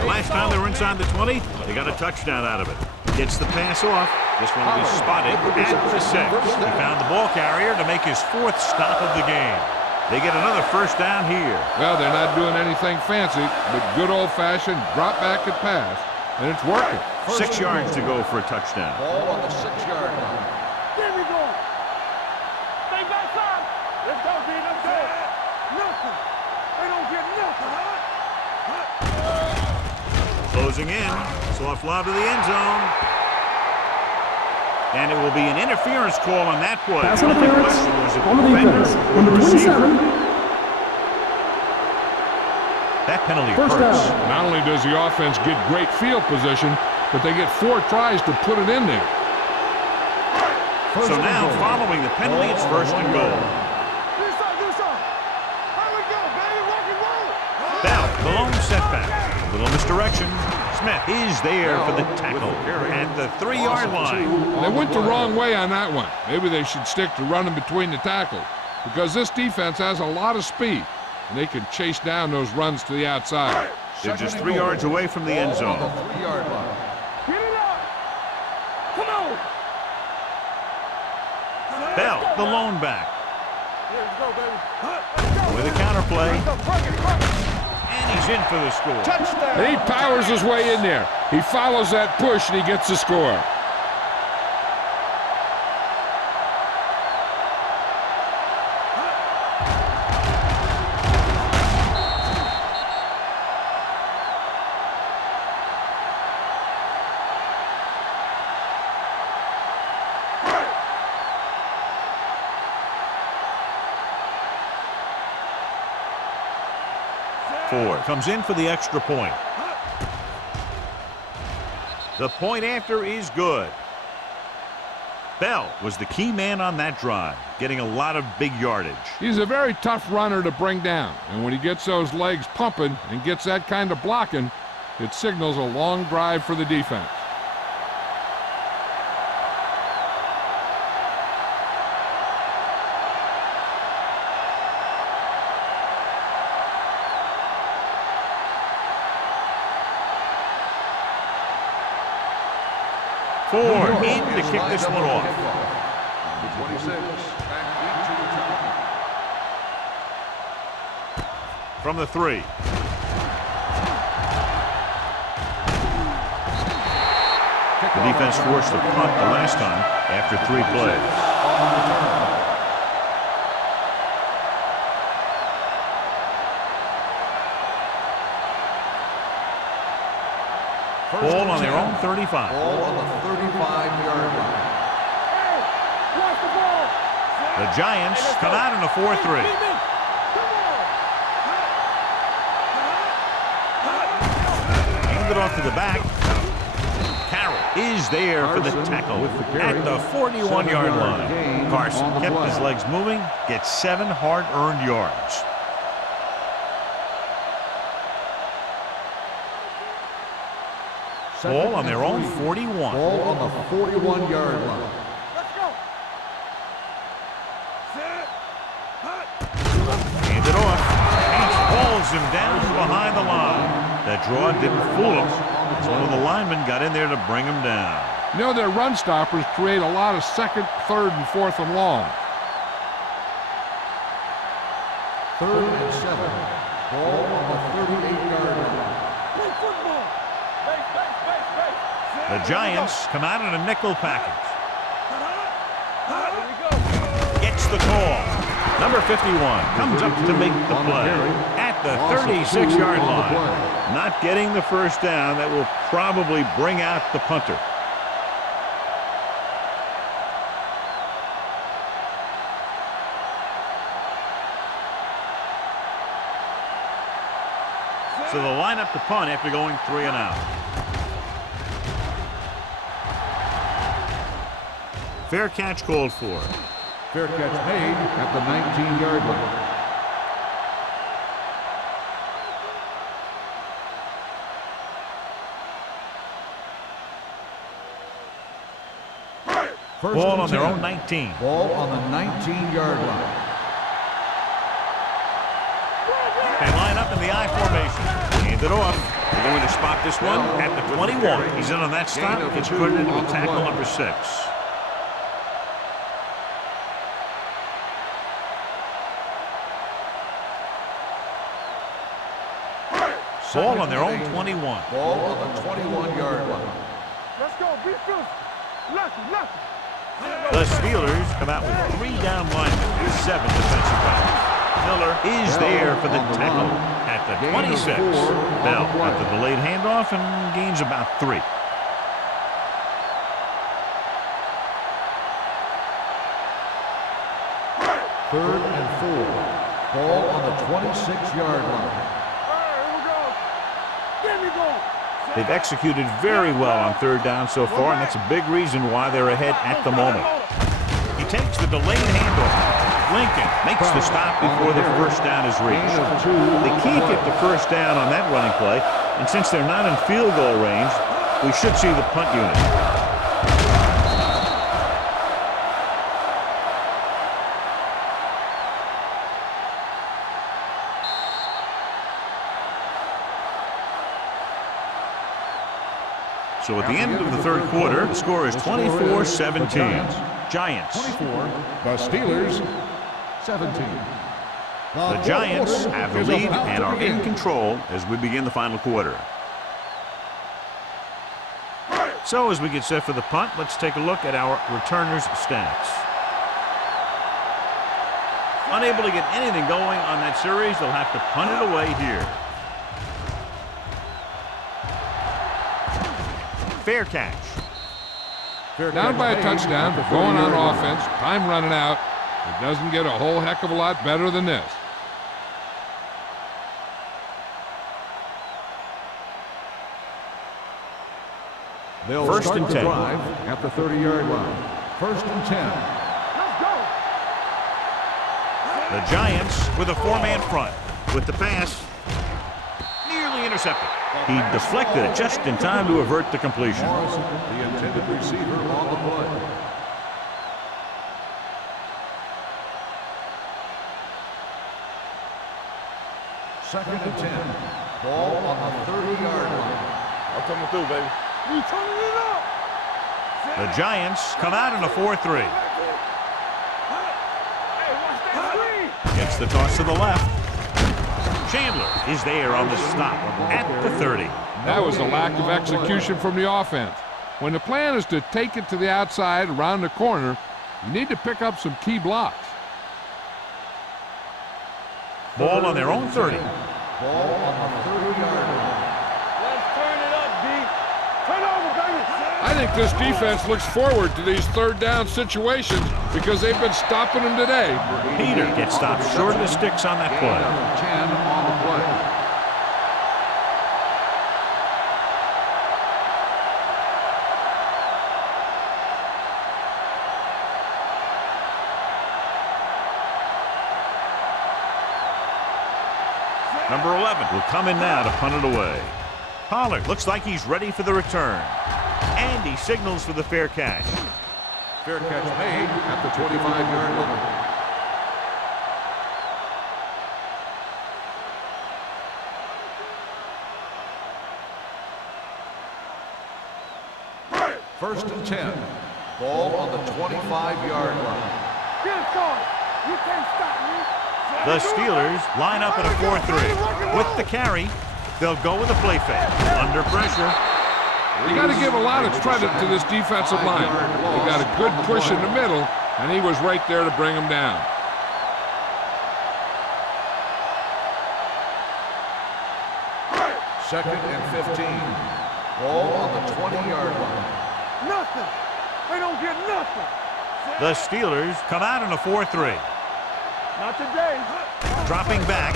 The last time they were inside the 20, they got a touchdown out of it. Gets the pass off. This one will be spotted at the 6. He found the ball carrier to make his 4th stop of the game. They get another first down here. Well, they're not doing anything fancy, but good old-fashioned drop back and pass, and it's working. 6 yards to go for a touchdown. Ball on the 6-yard line. There we go. Stay back, son. Let's go, D. Let's go. Nothing. They don't get nothing. Closing in. Soft lob to the end zone. And it will be an interference call on that play. Pass interference on the defense. Number 27. That penalty First hurts. down. Not only does the offense get great field position, but they get 4 tries to put it in there. So now, following the penalty, it's first and goal. Do something. How we go, baby? Rock and roll. Bell, the lone setback. A little misdirection. Smith is there for the tackle at the 3-yard line. They went the wrong way on that one. Maybe they should stick to running between the tackles, because this defense has a lot of speed, and they can chase down those runs to the outside. They're just 3 yards away from the end zone. On the 3-yard line. Get it up. Come on. Bell, the lone back. Here we go, baby. With a counterplay. Break it. And he's in for the score. Touchdown. And he powers his way in there. He follows that push, and he gets the score. Ford comes in for the extra point. The point after is good. Bell was the key man on that drive, getting a lot of big yardage. He's a very tough runner to bring down, and when he gets those legs pumping and gets that kind of blocking, it signals a long drive for the defense. Ford in to kick this one off. The 26 back into return. From the 3. The defense forced a punt the last time after 3 plays. Ball on their own 35. Ball on the 35-yard line. Hey, watch the ball. The Giants come out in a 4-3. Hand it off to the back. Carroll is there for the tackle at the 41-yard line. Carson kept his legs moving, gets 7 hard-earned yards. Ball on their own 41. Ball on the 41-yard line. Let's go. Hand it off. Hanks hauls him down behind the line. That draw didn't fool him, as one of the linemen got in there to bring him down. You know, their run stoppers create a lot of 2nd, 3rd, and 4th and long. 3rd and 7. Ball on the 38-yard line. Play football. Base. The Giants come out in a nickel package. Gets the call. Number 51 comes up to make the play at the 36-yard line. Not getting the first down. That will probably bring out the punter. So they'll line up to punt after going 3 and out. Fair catch called for. Fair catch made at the 19-yard line. Ball on their own 19. Ball on the 19-yard line. They line up in the I formation. Hand it off. They're going to spot this one at the 21. He's in on that stop. Gets put into a tackle number 6. Ball on their own 21. Ball on the 21-yard line. Let's go. Be physical. Nothing. The Steelers come out with 3 down linemen and 7 defensive backs. Miller is there for the tackle at the 26. Bell at the delayed handoff and gains about 3. Third and 4. Ball on the 26-yard line. Here we go. Get me going. They've executed very well on 3rd down so far, and that's a big reason why they're ahead at the moment. He takes the delayed handoff. Lincoln makes the stop before the first down is reached. They can't get the first down on that running play, and since they're not in field goal range, we should see the punt unit. So at the end of the 3rd quarter, the score is 24-17. Giants. 24. The Steelers. 17. The Giants have the lead and are in control as we begin the final quarter. So as we get set for the punt, let's take a look at our returners' stats. Unable to get anything going on that series, they'll have to punt it away here. Fair catch. Down by a touchdown, going on offense, time running out. It doesn't get a whole heck of a lot better than this. They'll First start and the 10. drive at the 30-yard line. First and 10. Let's go. The Giants with a 4-man front. With the pass, nearly intercepted. He deflected it just in time to avert the completion. Morrison, the intended receiver on the play. Second and 10. Ball on the 30-yard line. I'm coming through, baby. We turning it up. The Giants come out in a 4-3. Hey, watch that screen. Gets the toss to the left. Chandler is there on the stop at the 30. That was a lack of execution from the offense. When the plan is to take it to the outside around the corner, you need to pick up some key blocks. Ball on their own 30. Ball on the 30-yard line. Let's turn it up, D. Turn over, baby. I think this defense looks forward to these 3rd down situations because they've been stopping them today. Peter gets stopped short of the sticks on that play. 10 on the play. Number 11 will come in now to punt it away. Pollard looks like he's ready for the return. And he signals for the fair catch. Fair catch made at the 25-yard line. First and 10. Ball on the 25-yard line. Get it started. You can't stop me. The Steelers line up in a 4-3. With the carry, they'll go with a play fake. Under pressure. You got to give a lot of credit to this defensive line. They got a good push in the middle, and he was right there to bring them down. Second and 15. Ball on the 20-yard line. Nothing. They don't get nothing. The Steelers come out in a 4-3. Not today. Dropping back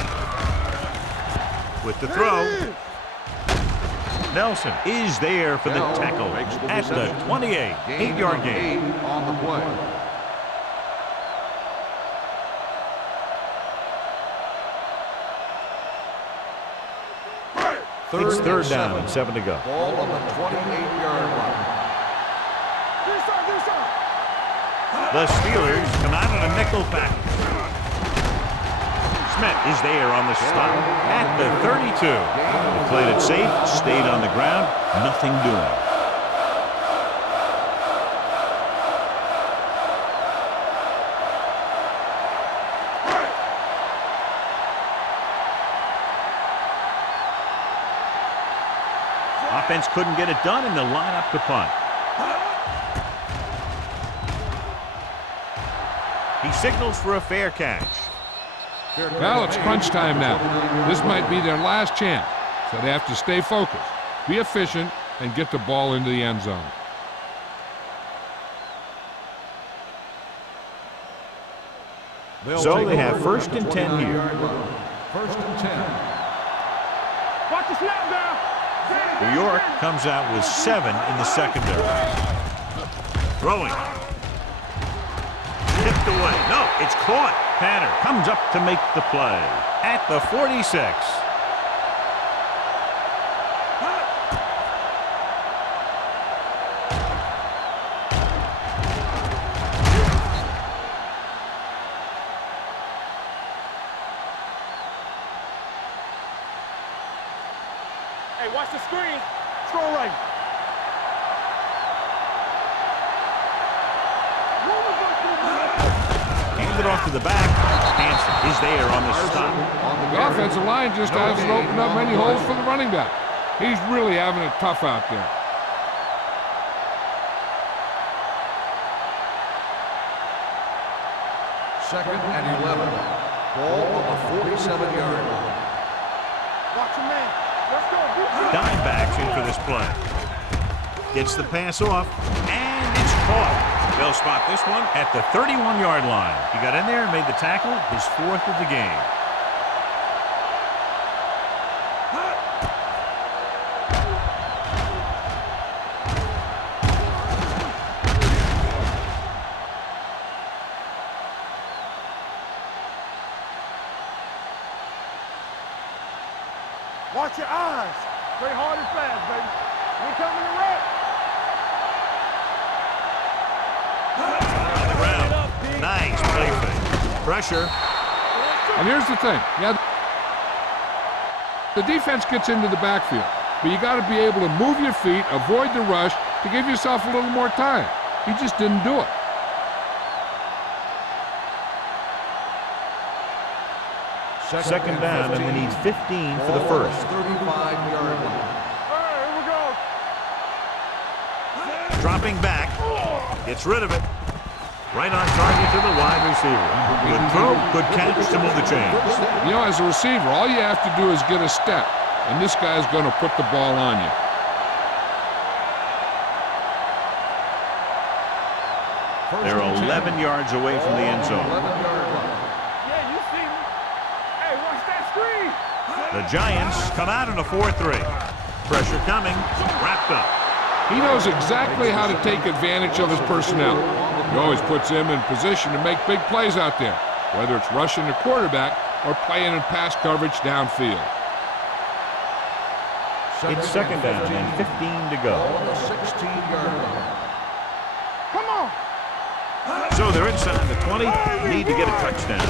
with the throw. Nelson is there for the tackle at the 28. 8-yard gain. On the play. It's third down and 7 to go. Ball on the 28-yard line. The Steelers come out in a nickel package. Smith is there on the stop at the 32. He played it safe, stayed on the ground, nothing doing. Offense couldn't get it done, and they'll line up to punt. He signals for a fair catch. Well, it's crunch time now. This might be their last chance, so they have to stay focused, be efficient, and get the ball into the end zone. So they have 1st and 10 here. 1st and 10. Watch the snap down. New York comes out with 7 in the secondary. Throwing. Tipped away. No, it's caught. Tanner comes up to make the play at the 46. Hey, watch the screen. Scroll right. Hands it off to the back. Hanson is there on the stop. The offensive line just hasn't opened up many holes for the running back. He's really having it tough out there. Second and 11. Ball on the 47-yard line. Watch your man. Let's go. Dime backs in for this play. Gets the pass off, and it's caught. They'll spot this one at the 31-yard line. He got in there and made the tackle, his 4th of the game. Watch your eyes. Play hard and fast, baby. We coming to wreck. On the ground. Nice play fake. Pressure. And here's the thing. Yeah, the defense gets into the backfield, but you got to be able to move your feet, avoid the rush to give yourself a little more time. He just didn't do it. Second down, and they need 15 for the first. 35-yard line. All right, here we go. Dropping back. Gets rid of it. Right on target to the wide receiver. Good throw, good catch to move the chains. You know, as a receiver, all you have to do is get a step, and this guy's going to put the ball on you. They're 11 yards away from the end zone. 11-yard line. Yeah, you see me. Hey, watch that screen. The Giants come out in a 4-3. Pressure coming. Wrapped up. He knows exactly how to take advantage of his personnel. He always puts him in position to make big plays out there, whether it's rushing the quarterback or playing in pass coverage downfield. It's second down and 15 to go. On the 16-yard line. Come on. So they're inside the 20. Need to get a touchdown.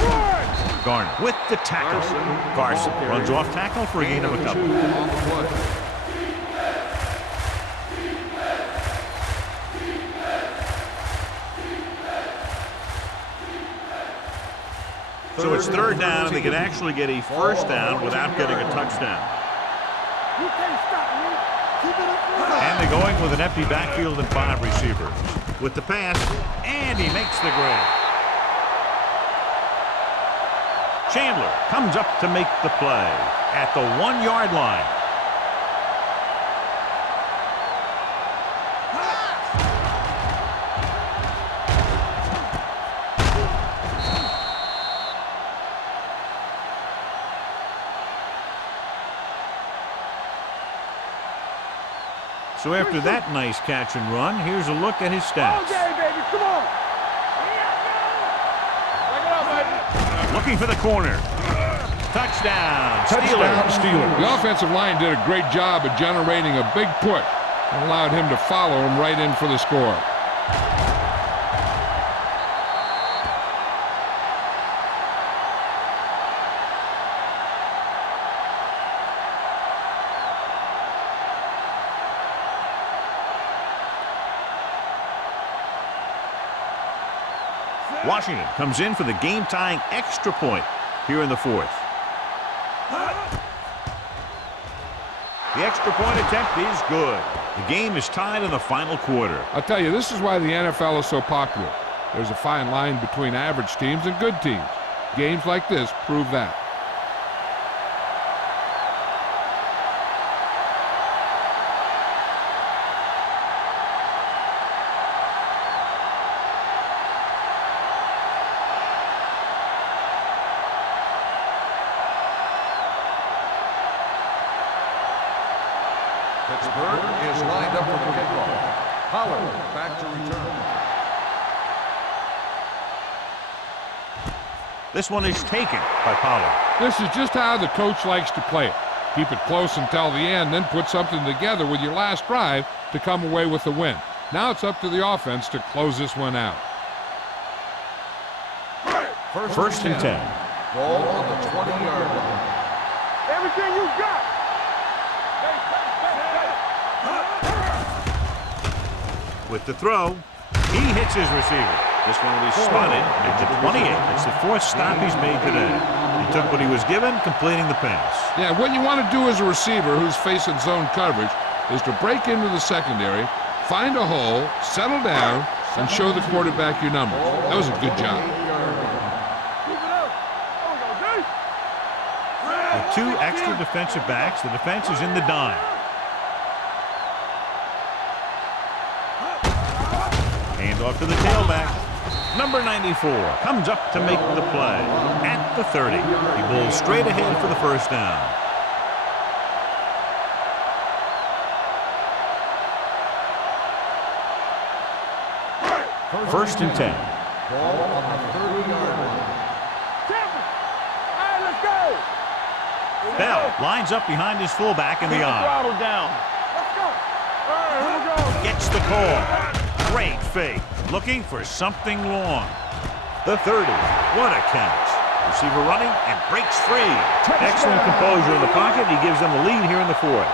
Garner with the tackle. Carson runs off tackle for a gain of a couple. On the play. So it's third down, and they can actually get a first down without getting a touchdown. You can't stop me. Keep it up. And they're going with an empty backfield and 5 receivers. With the pass, and he makes the grab. Chandler comes up to make the play at the 1-yard line. So after that nice catch and run, here's a look at his stats. Okay, baby, come on. Take it out, baby. Looking for the corner. Touchdown, Steelers. The offensive line did a great job of generating a big push and allowed him to follow him right in for the score. Washington comes in for the game-tying extra point here in the fourth. The extra point attempt is good. The game is tied in the final quarter. I'll tell you, this is why the NFL is so popular. There's a fine line between average teams and good teams. Games like this prove that. Pittsburgh is lined up for the kickoff. Pollard back to return. This one is taken by Pollard. This is just how the coach likes to play it. Keep it close until the end, then put something together with your last drive to come away with the win. Now it's up to the offense to close this one out. First and 10. Ball on the 20-yard line. Everything you got. With the throw, he hits his receiver. This one will be spotted at the 28. It's the fourth stop he's made today. He took what he was given, completing the pass. Yeah, what you want to do as a receiver who's facing zone coverage is to break into the secondary, find a hole, settle down, and show the quarterback your numbers. That was a good job. With two extra defensive backs, the defense is in the dime. Hand off to the tailback. Number 94 comes up to make the play at the 30. He bowls straight ahead for the first down. First and 10. Ball on the 30-yard line. All right, let's go. Bell lines up behind his fullback in the eye. Throttle down. Let's go. All right, here we go. Gets the call. Great fake. Looking for something long. The 30. What a catch. Receiver running and breaks free. Excellent composure in the pocket. He gives them the lead here in the fourth.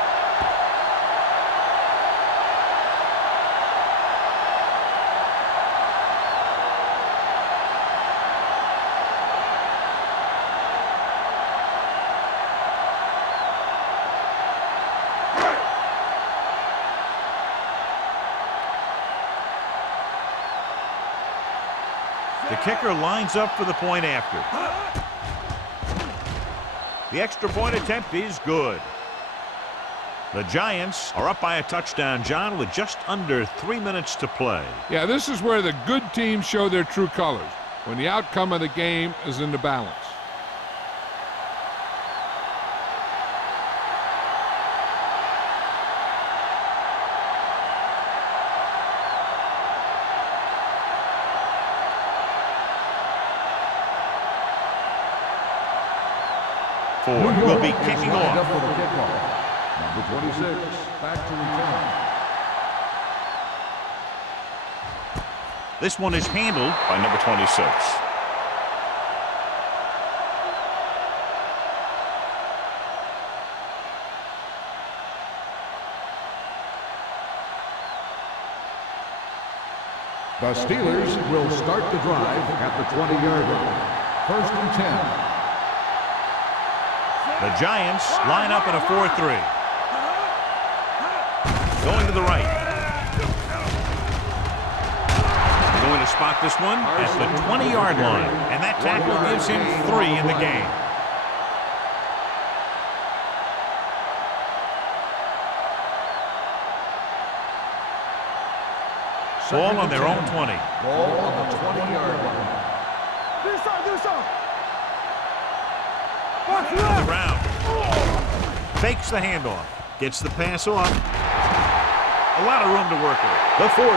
The kicker lines up for the point after. The extra point attempt is good. The Giants are up by a touchdown, John, with just under 3 minutes to play. Yeah, this is where the good teams show their true colors, when the outcome of the game is in the balance. Ford will be kicking Lined up off. for the kickoff. Number 26 back to return. This one is handled by number 26. The Steelers will start the drive at the 20-yard line. First and 10. The Giants line up in a 4-3. Going to the right. They're going to spot this one at the 20-yard line. And that tackle gives him 3 in the game. Ball on their own 20. Ball on the 20-yard line. Do something. The round. Fakes the handoff. Gets the pass off. A lot of room to work with. The 40,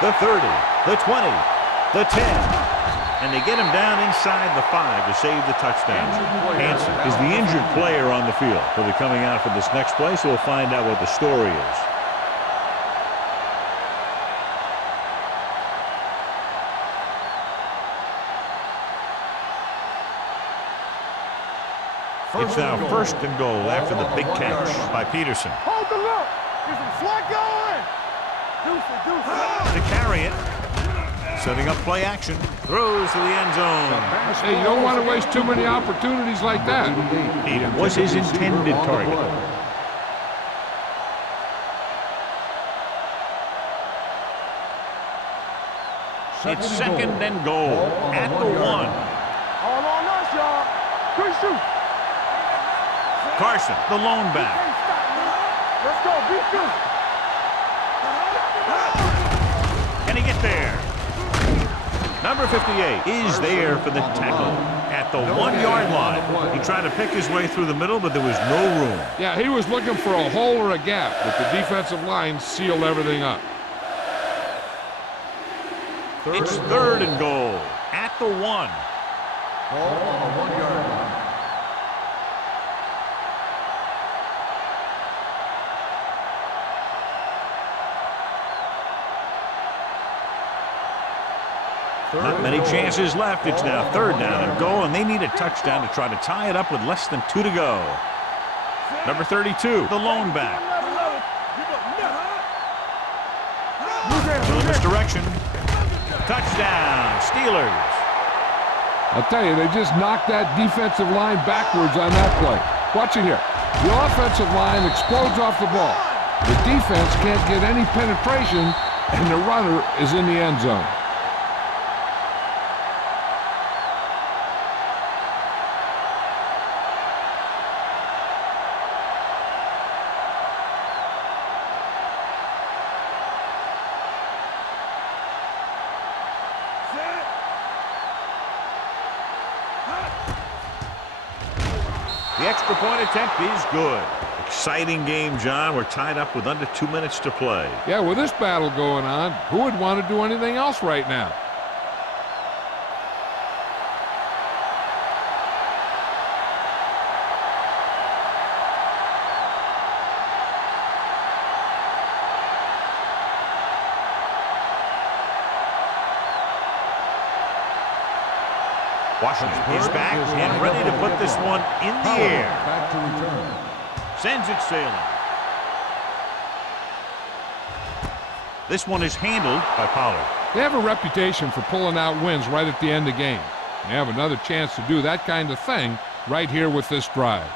the 30, the 20, the 10. And they get him down inside the 5 to save the touchdown. Hansen is the injured player on the field. He'll be coming out for this next play, so we'll find out what the story is. It's now first and goal after the big catch by Peterson. Hold the look. Get some slack going. Deuce. To carry it. Setting up play action. Throws to the end zone. Hey, you don't want to waste too many opportunities like that. He was his intended target. It's second and goal at the 1. All on us, y'all. Quick shoot. Carson, the lone back. Let's go. Beat this. Can he get there? Number 58 is there for the tackle at the 1-yard line. He tried to pick his way through the middle, but there was no room. Yeah, he was looking for a hole or a gap, but the defensive line sealed everything up. It's third and goal at the 1. Ball on the 1-yard line. Not many chances left. It's now third down and goal, and they need a touchdown to try to tie it up with less than 2 to go. Number 32, the lone back. Little misdirection. Touchdown, Steelers. I'll tell you, they just knocked that defensive line backwards on that play. Watch it here. The offensive line explodes off the ball. The defense can't get any penetration, and the runner is in the end zone. The extra point attempt is good. Exciting game, John. We're tied up with under 2 minutes to play. Yeah, with this battle going on, who would want to do anything else right now? Washington is back and ready to put this one in the air. Back to return. Sends it sailing. This one is handled by Pollard. They have a reputation for pulling out wins right at the end of the game. They have another chance to do that kind of thing right here with this drive.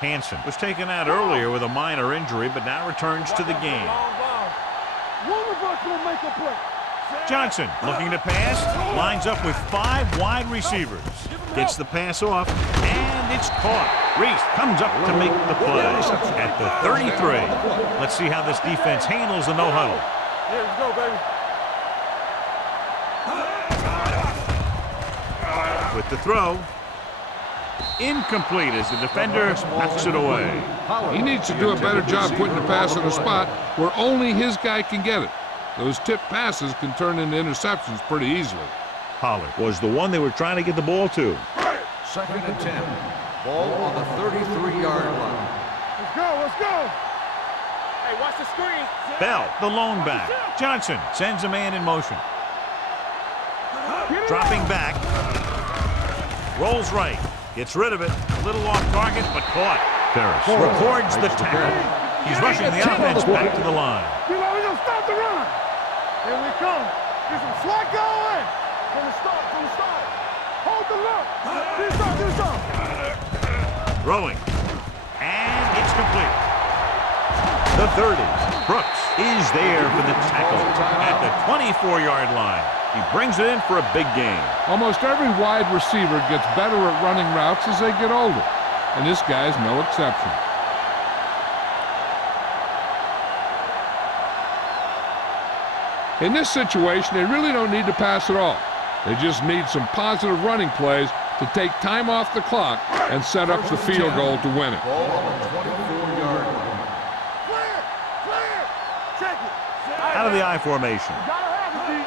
Hansen was taken out earlier with a minor injury, but now returns to the game. One of us will make a play. Johnson looking to pass, lines up with 5 wide receivers. Gets the pass off, and it's caught. Reese comes up to make the play at the 33. Let's see how this defense handles the no-huddle. Here we go, baby. With the throw. Incomplete as the defender knocks it away. He needs to do a better job putting the pass in a spot where only his guy can get it. Those tip passes can turn into interceptions pretty easily. Pollard was the one they were trying to get the ball to. Second and 10. Ball on the 33-yard line. Let's go, let's go. Hey, watch the screen. Bell, the lone back. Johnson sends a man in motion. Dropping back. Rolls right. Gets rid of it. A little off target, but caught. Ferris records the tackle. He's rushing the offense back to the line. You know, we're going to stop the run. Here we come. Get some slack going. From the start. Hold the look. Do something. Throwing. And it's complete. The 30. Brooks is there for the tackle at the 24-yard line. He brings it in for a big game. Almost every wide receiver gets better at running routes as they get older, and this guy's no exception. In this situation, they really don't need to pass at all. They just need some positive running plays to take time off the clock and set up the field goal to win it. Ball on the 24-yard line. Clear! Clear! Check it! Out of the I formation. Gotta have it,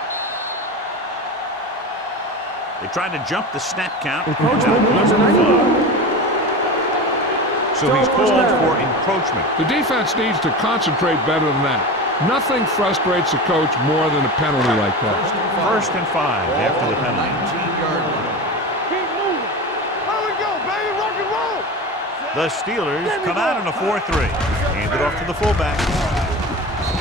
D. They tried to jump the snap count. Encroachment, number 91. So he's called for encroachment. The defense needs to concentrate better than that. Nothing frustrates a coach more than a penalty like that. First and 5 after the penalty. 19-yard line. Keep moving. There we go, baby. Rock and roll. The Steelers come out in a 4-3. Hand it off to the fullback.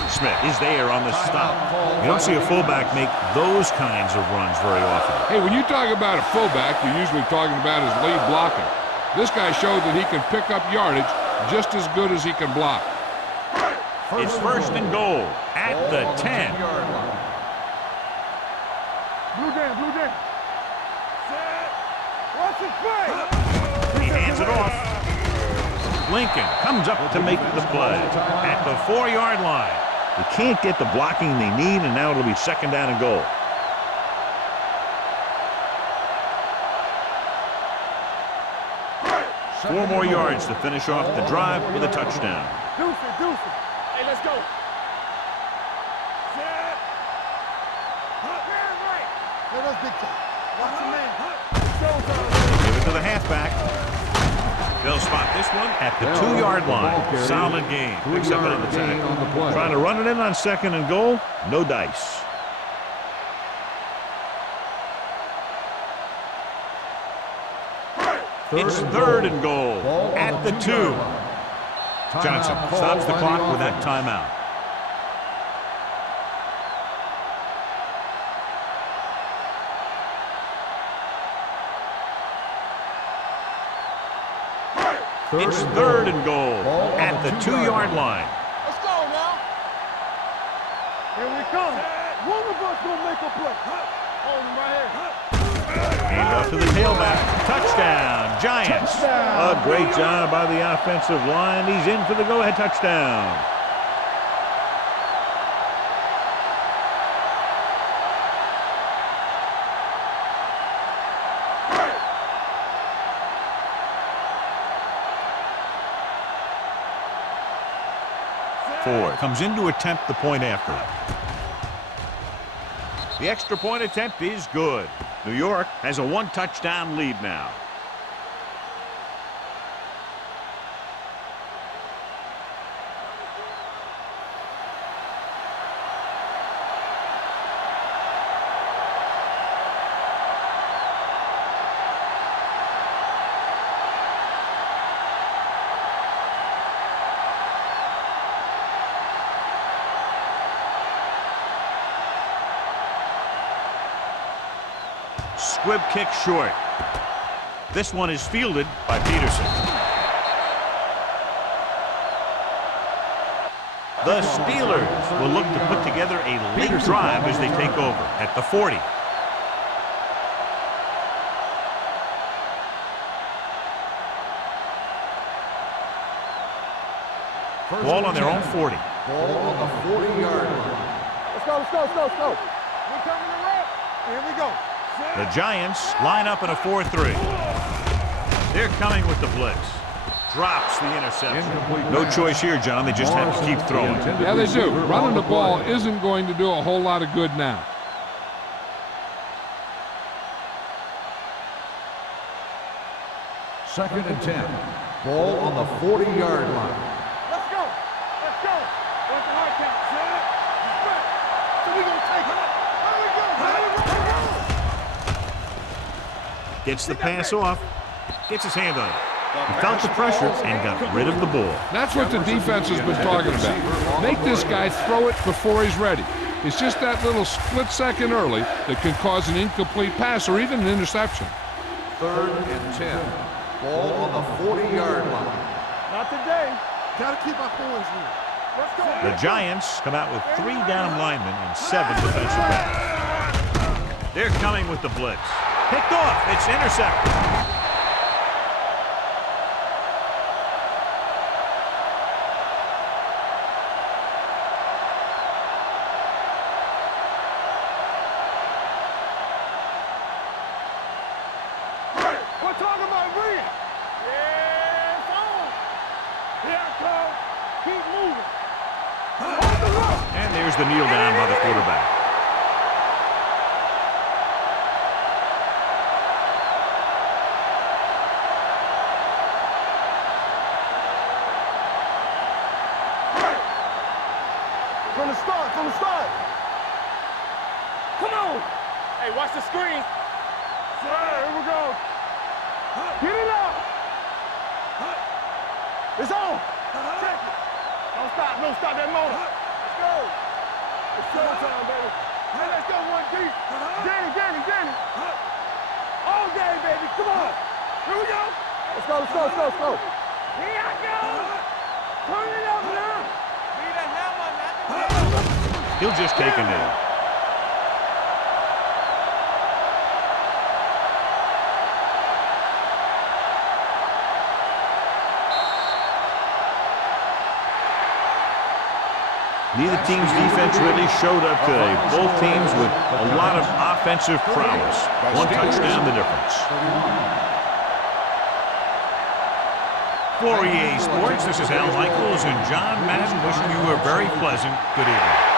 Smith is there on the stop. You don't see a fullback make those kinds of runs very often. Hey, when you talk about a fullback, you're usually talking about his lead blocking. This guy showed that he can pick up yardage just as good as he can block. It's first and goal at the 10. Blue down, blue down. Watch it play. He hands it off. Lincoln comes up to make the play at the 4-yard line. They can't get the blocking they need, and now it'll be second down and goal. Four more yards to finish off the drive with a touchdown. Deuce it, deuce it. Hey, let's go. Hey, that's big time. Watch the man. Give it to the halfback. They'll spot this one at the 2-yard line. Solid game. Picks up on the tackle. Trying to run it in on second and goal. No dice. It's third and goal at the 2. Johnson stops the clock with that timeout. It's third and goal at the 2-yard line. Let's go now. Here we come. One of us gonna make a play. Hold him right here. Hand off to the tailback. Touchdown, Giants. A great job by the offensive line. He's in for the go-ahead touchdown. Ford comes in to attempt the point after. The extra point attempt is good. New York has a 1-touchdown lead now. Squib kick short. This one is fielded by Peterson. The Steelers will look to put together a late drive as they take over at the 40. Ball on their own 40. Ball on the 40-yard line. Let's go, let's go, let's go, let's go. We're coming around. Here we go. The Giants line up in a 4-3. They're coming with the blitz. Drops the interception. No choice here, John. They just have to keep throwing. Yeah, they do. Running the ball isn't going to do a whole lot of good now. Second and 10. Ball on the 40-yard line. Let's go. Let's go. What's the hard count? So we gonna take it. There we go. Gets the pass off. Gets his hand on it. He felt the pressure and got rid of the ball. That's what the defense has been talking about. Make this guy throw it before he's ready. It's just that little split second early that can cause an incomplete pass or even an interception. Third and 10. Ball on the 40-yard line. Not today. Gotta keep our points in. Let's go. The Giants come out with 3 down linemen and 7 defensive backs. They're coming with the blitz. Picked off. It's intercepted. Here's the kneel down by the quarterback. From the start, from the start. Come on. Hey, watch the screen. Here we go. Get it up. It's on. Check it. Don't stop, don't stop that motor. Let's go. It's showtime, baby. Hey, let's go one deep. Danny. All day, baby. Come on. Here we go. Let's go. Here I go. Turn it up now. Need a hammer, not the He'll just take a knee. Neither team's defense really showed up today. Both teams with a lot of offensive prowess. One touchdown, the difference. For EA Sports, this is Al Michaels and John Madden wishing you a very pleasant good evening.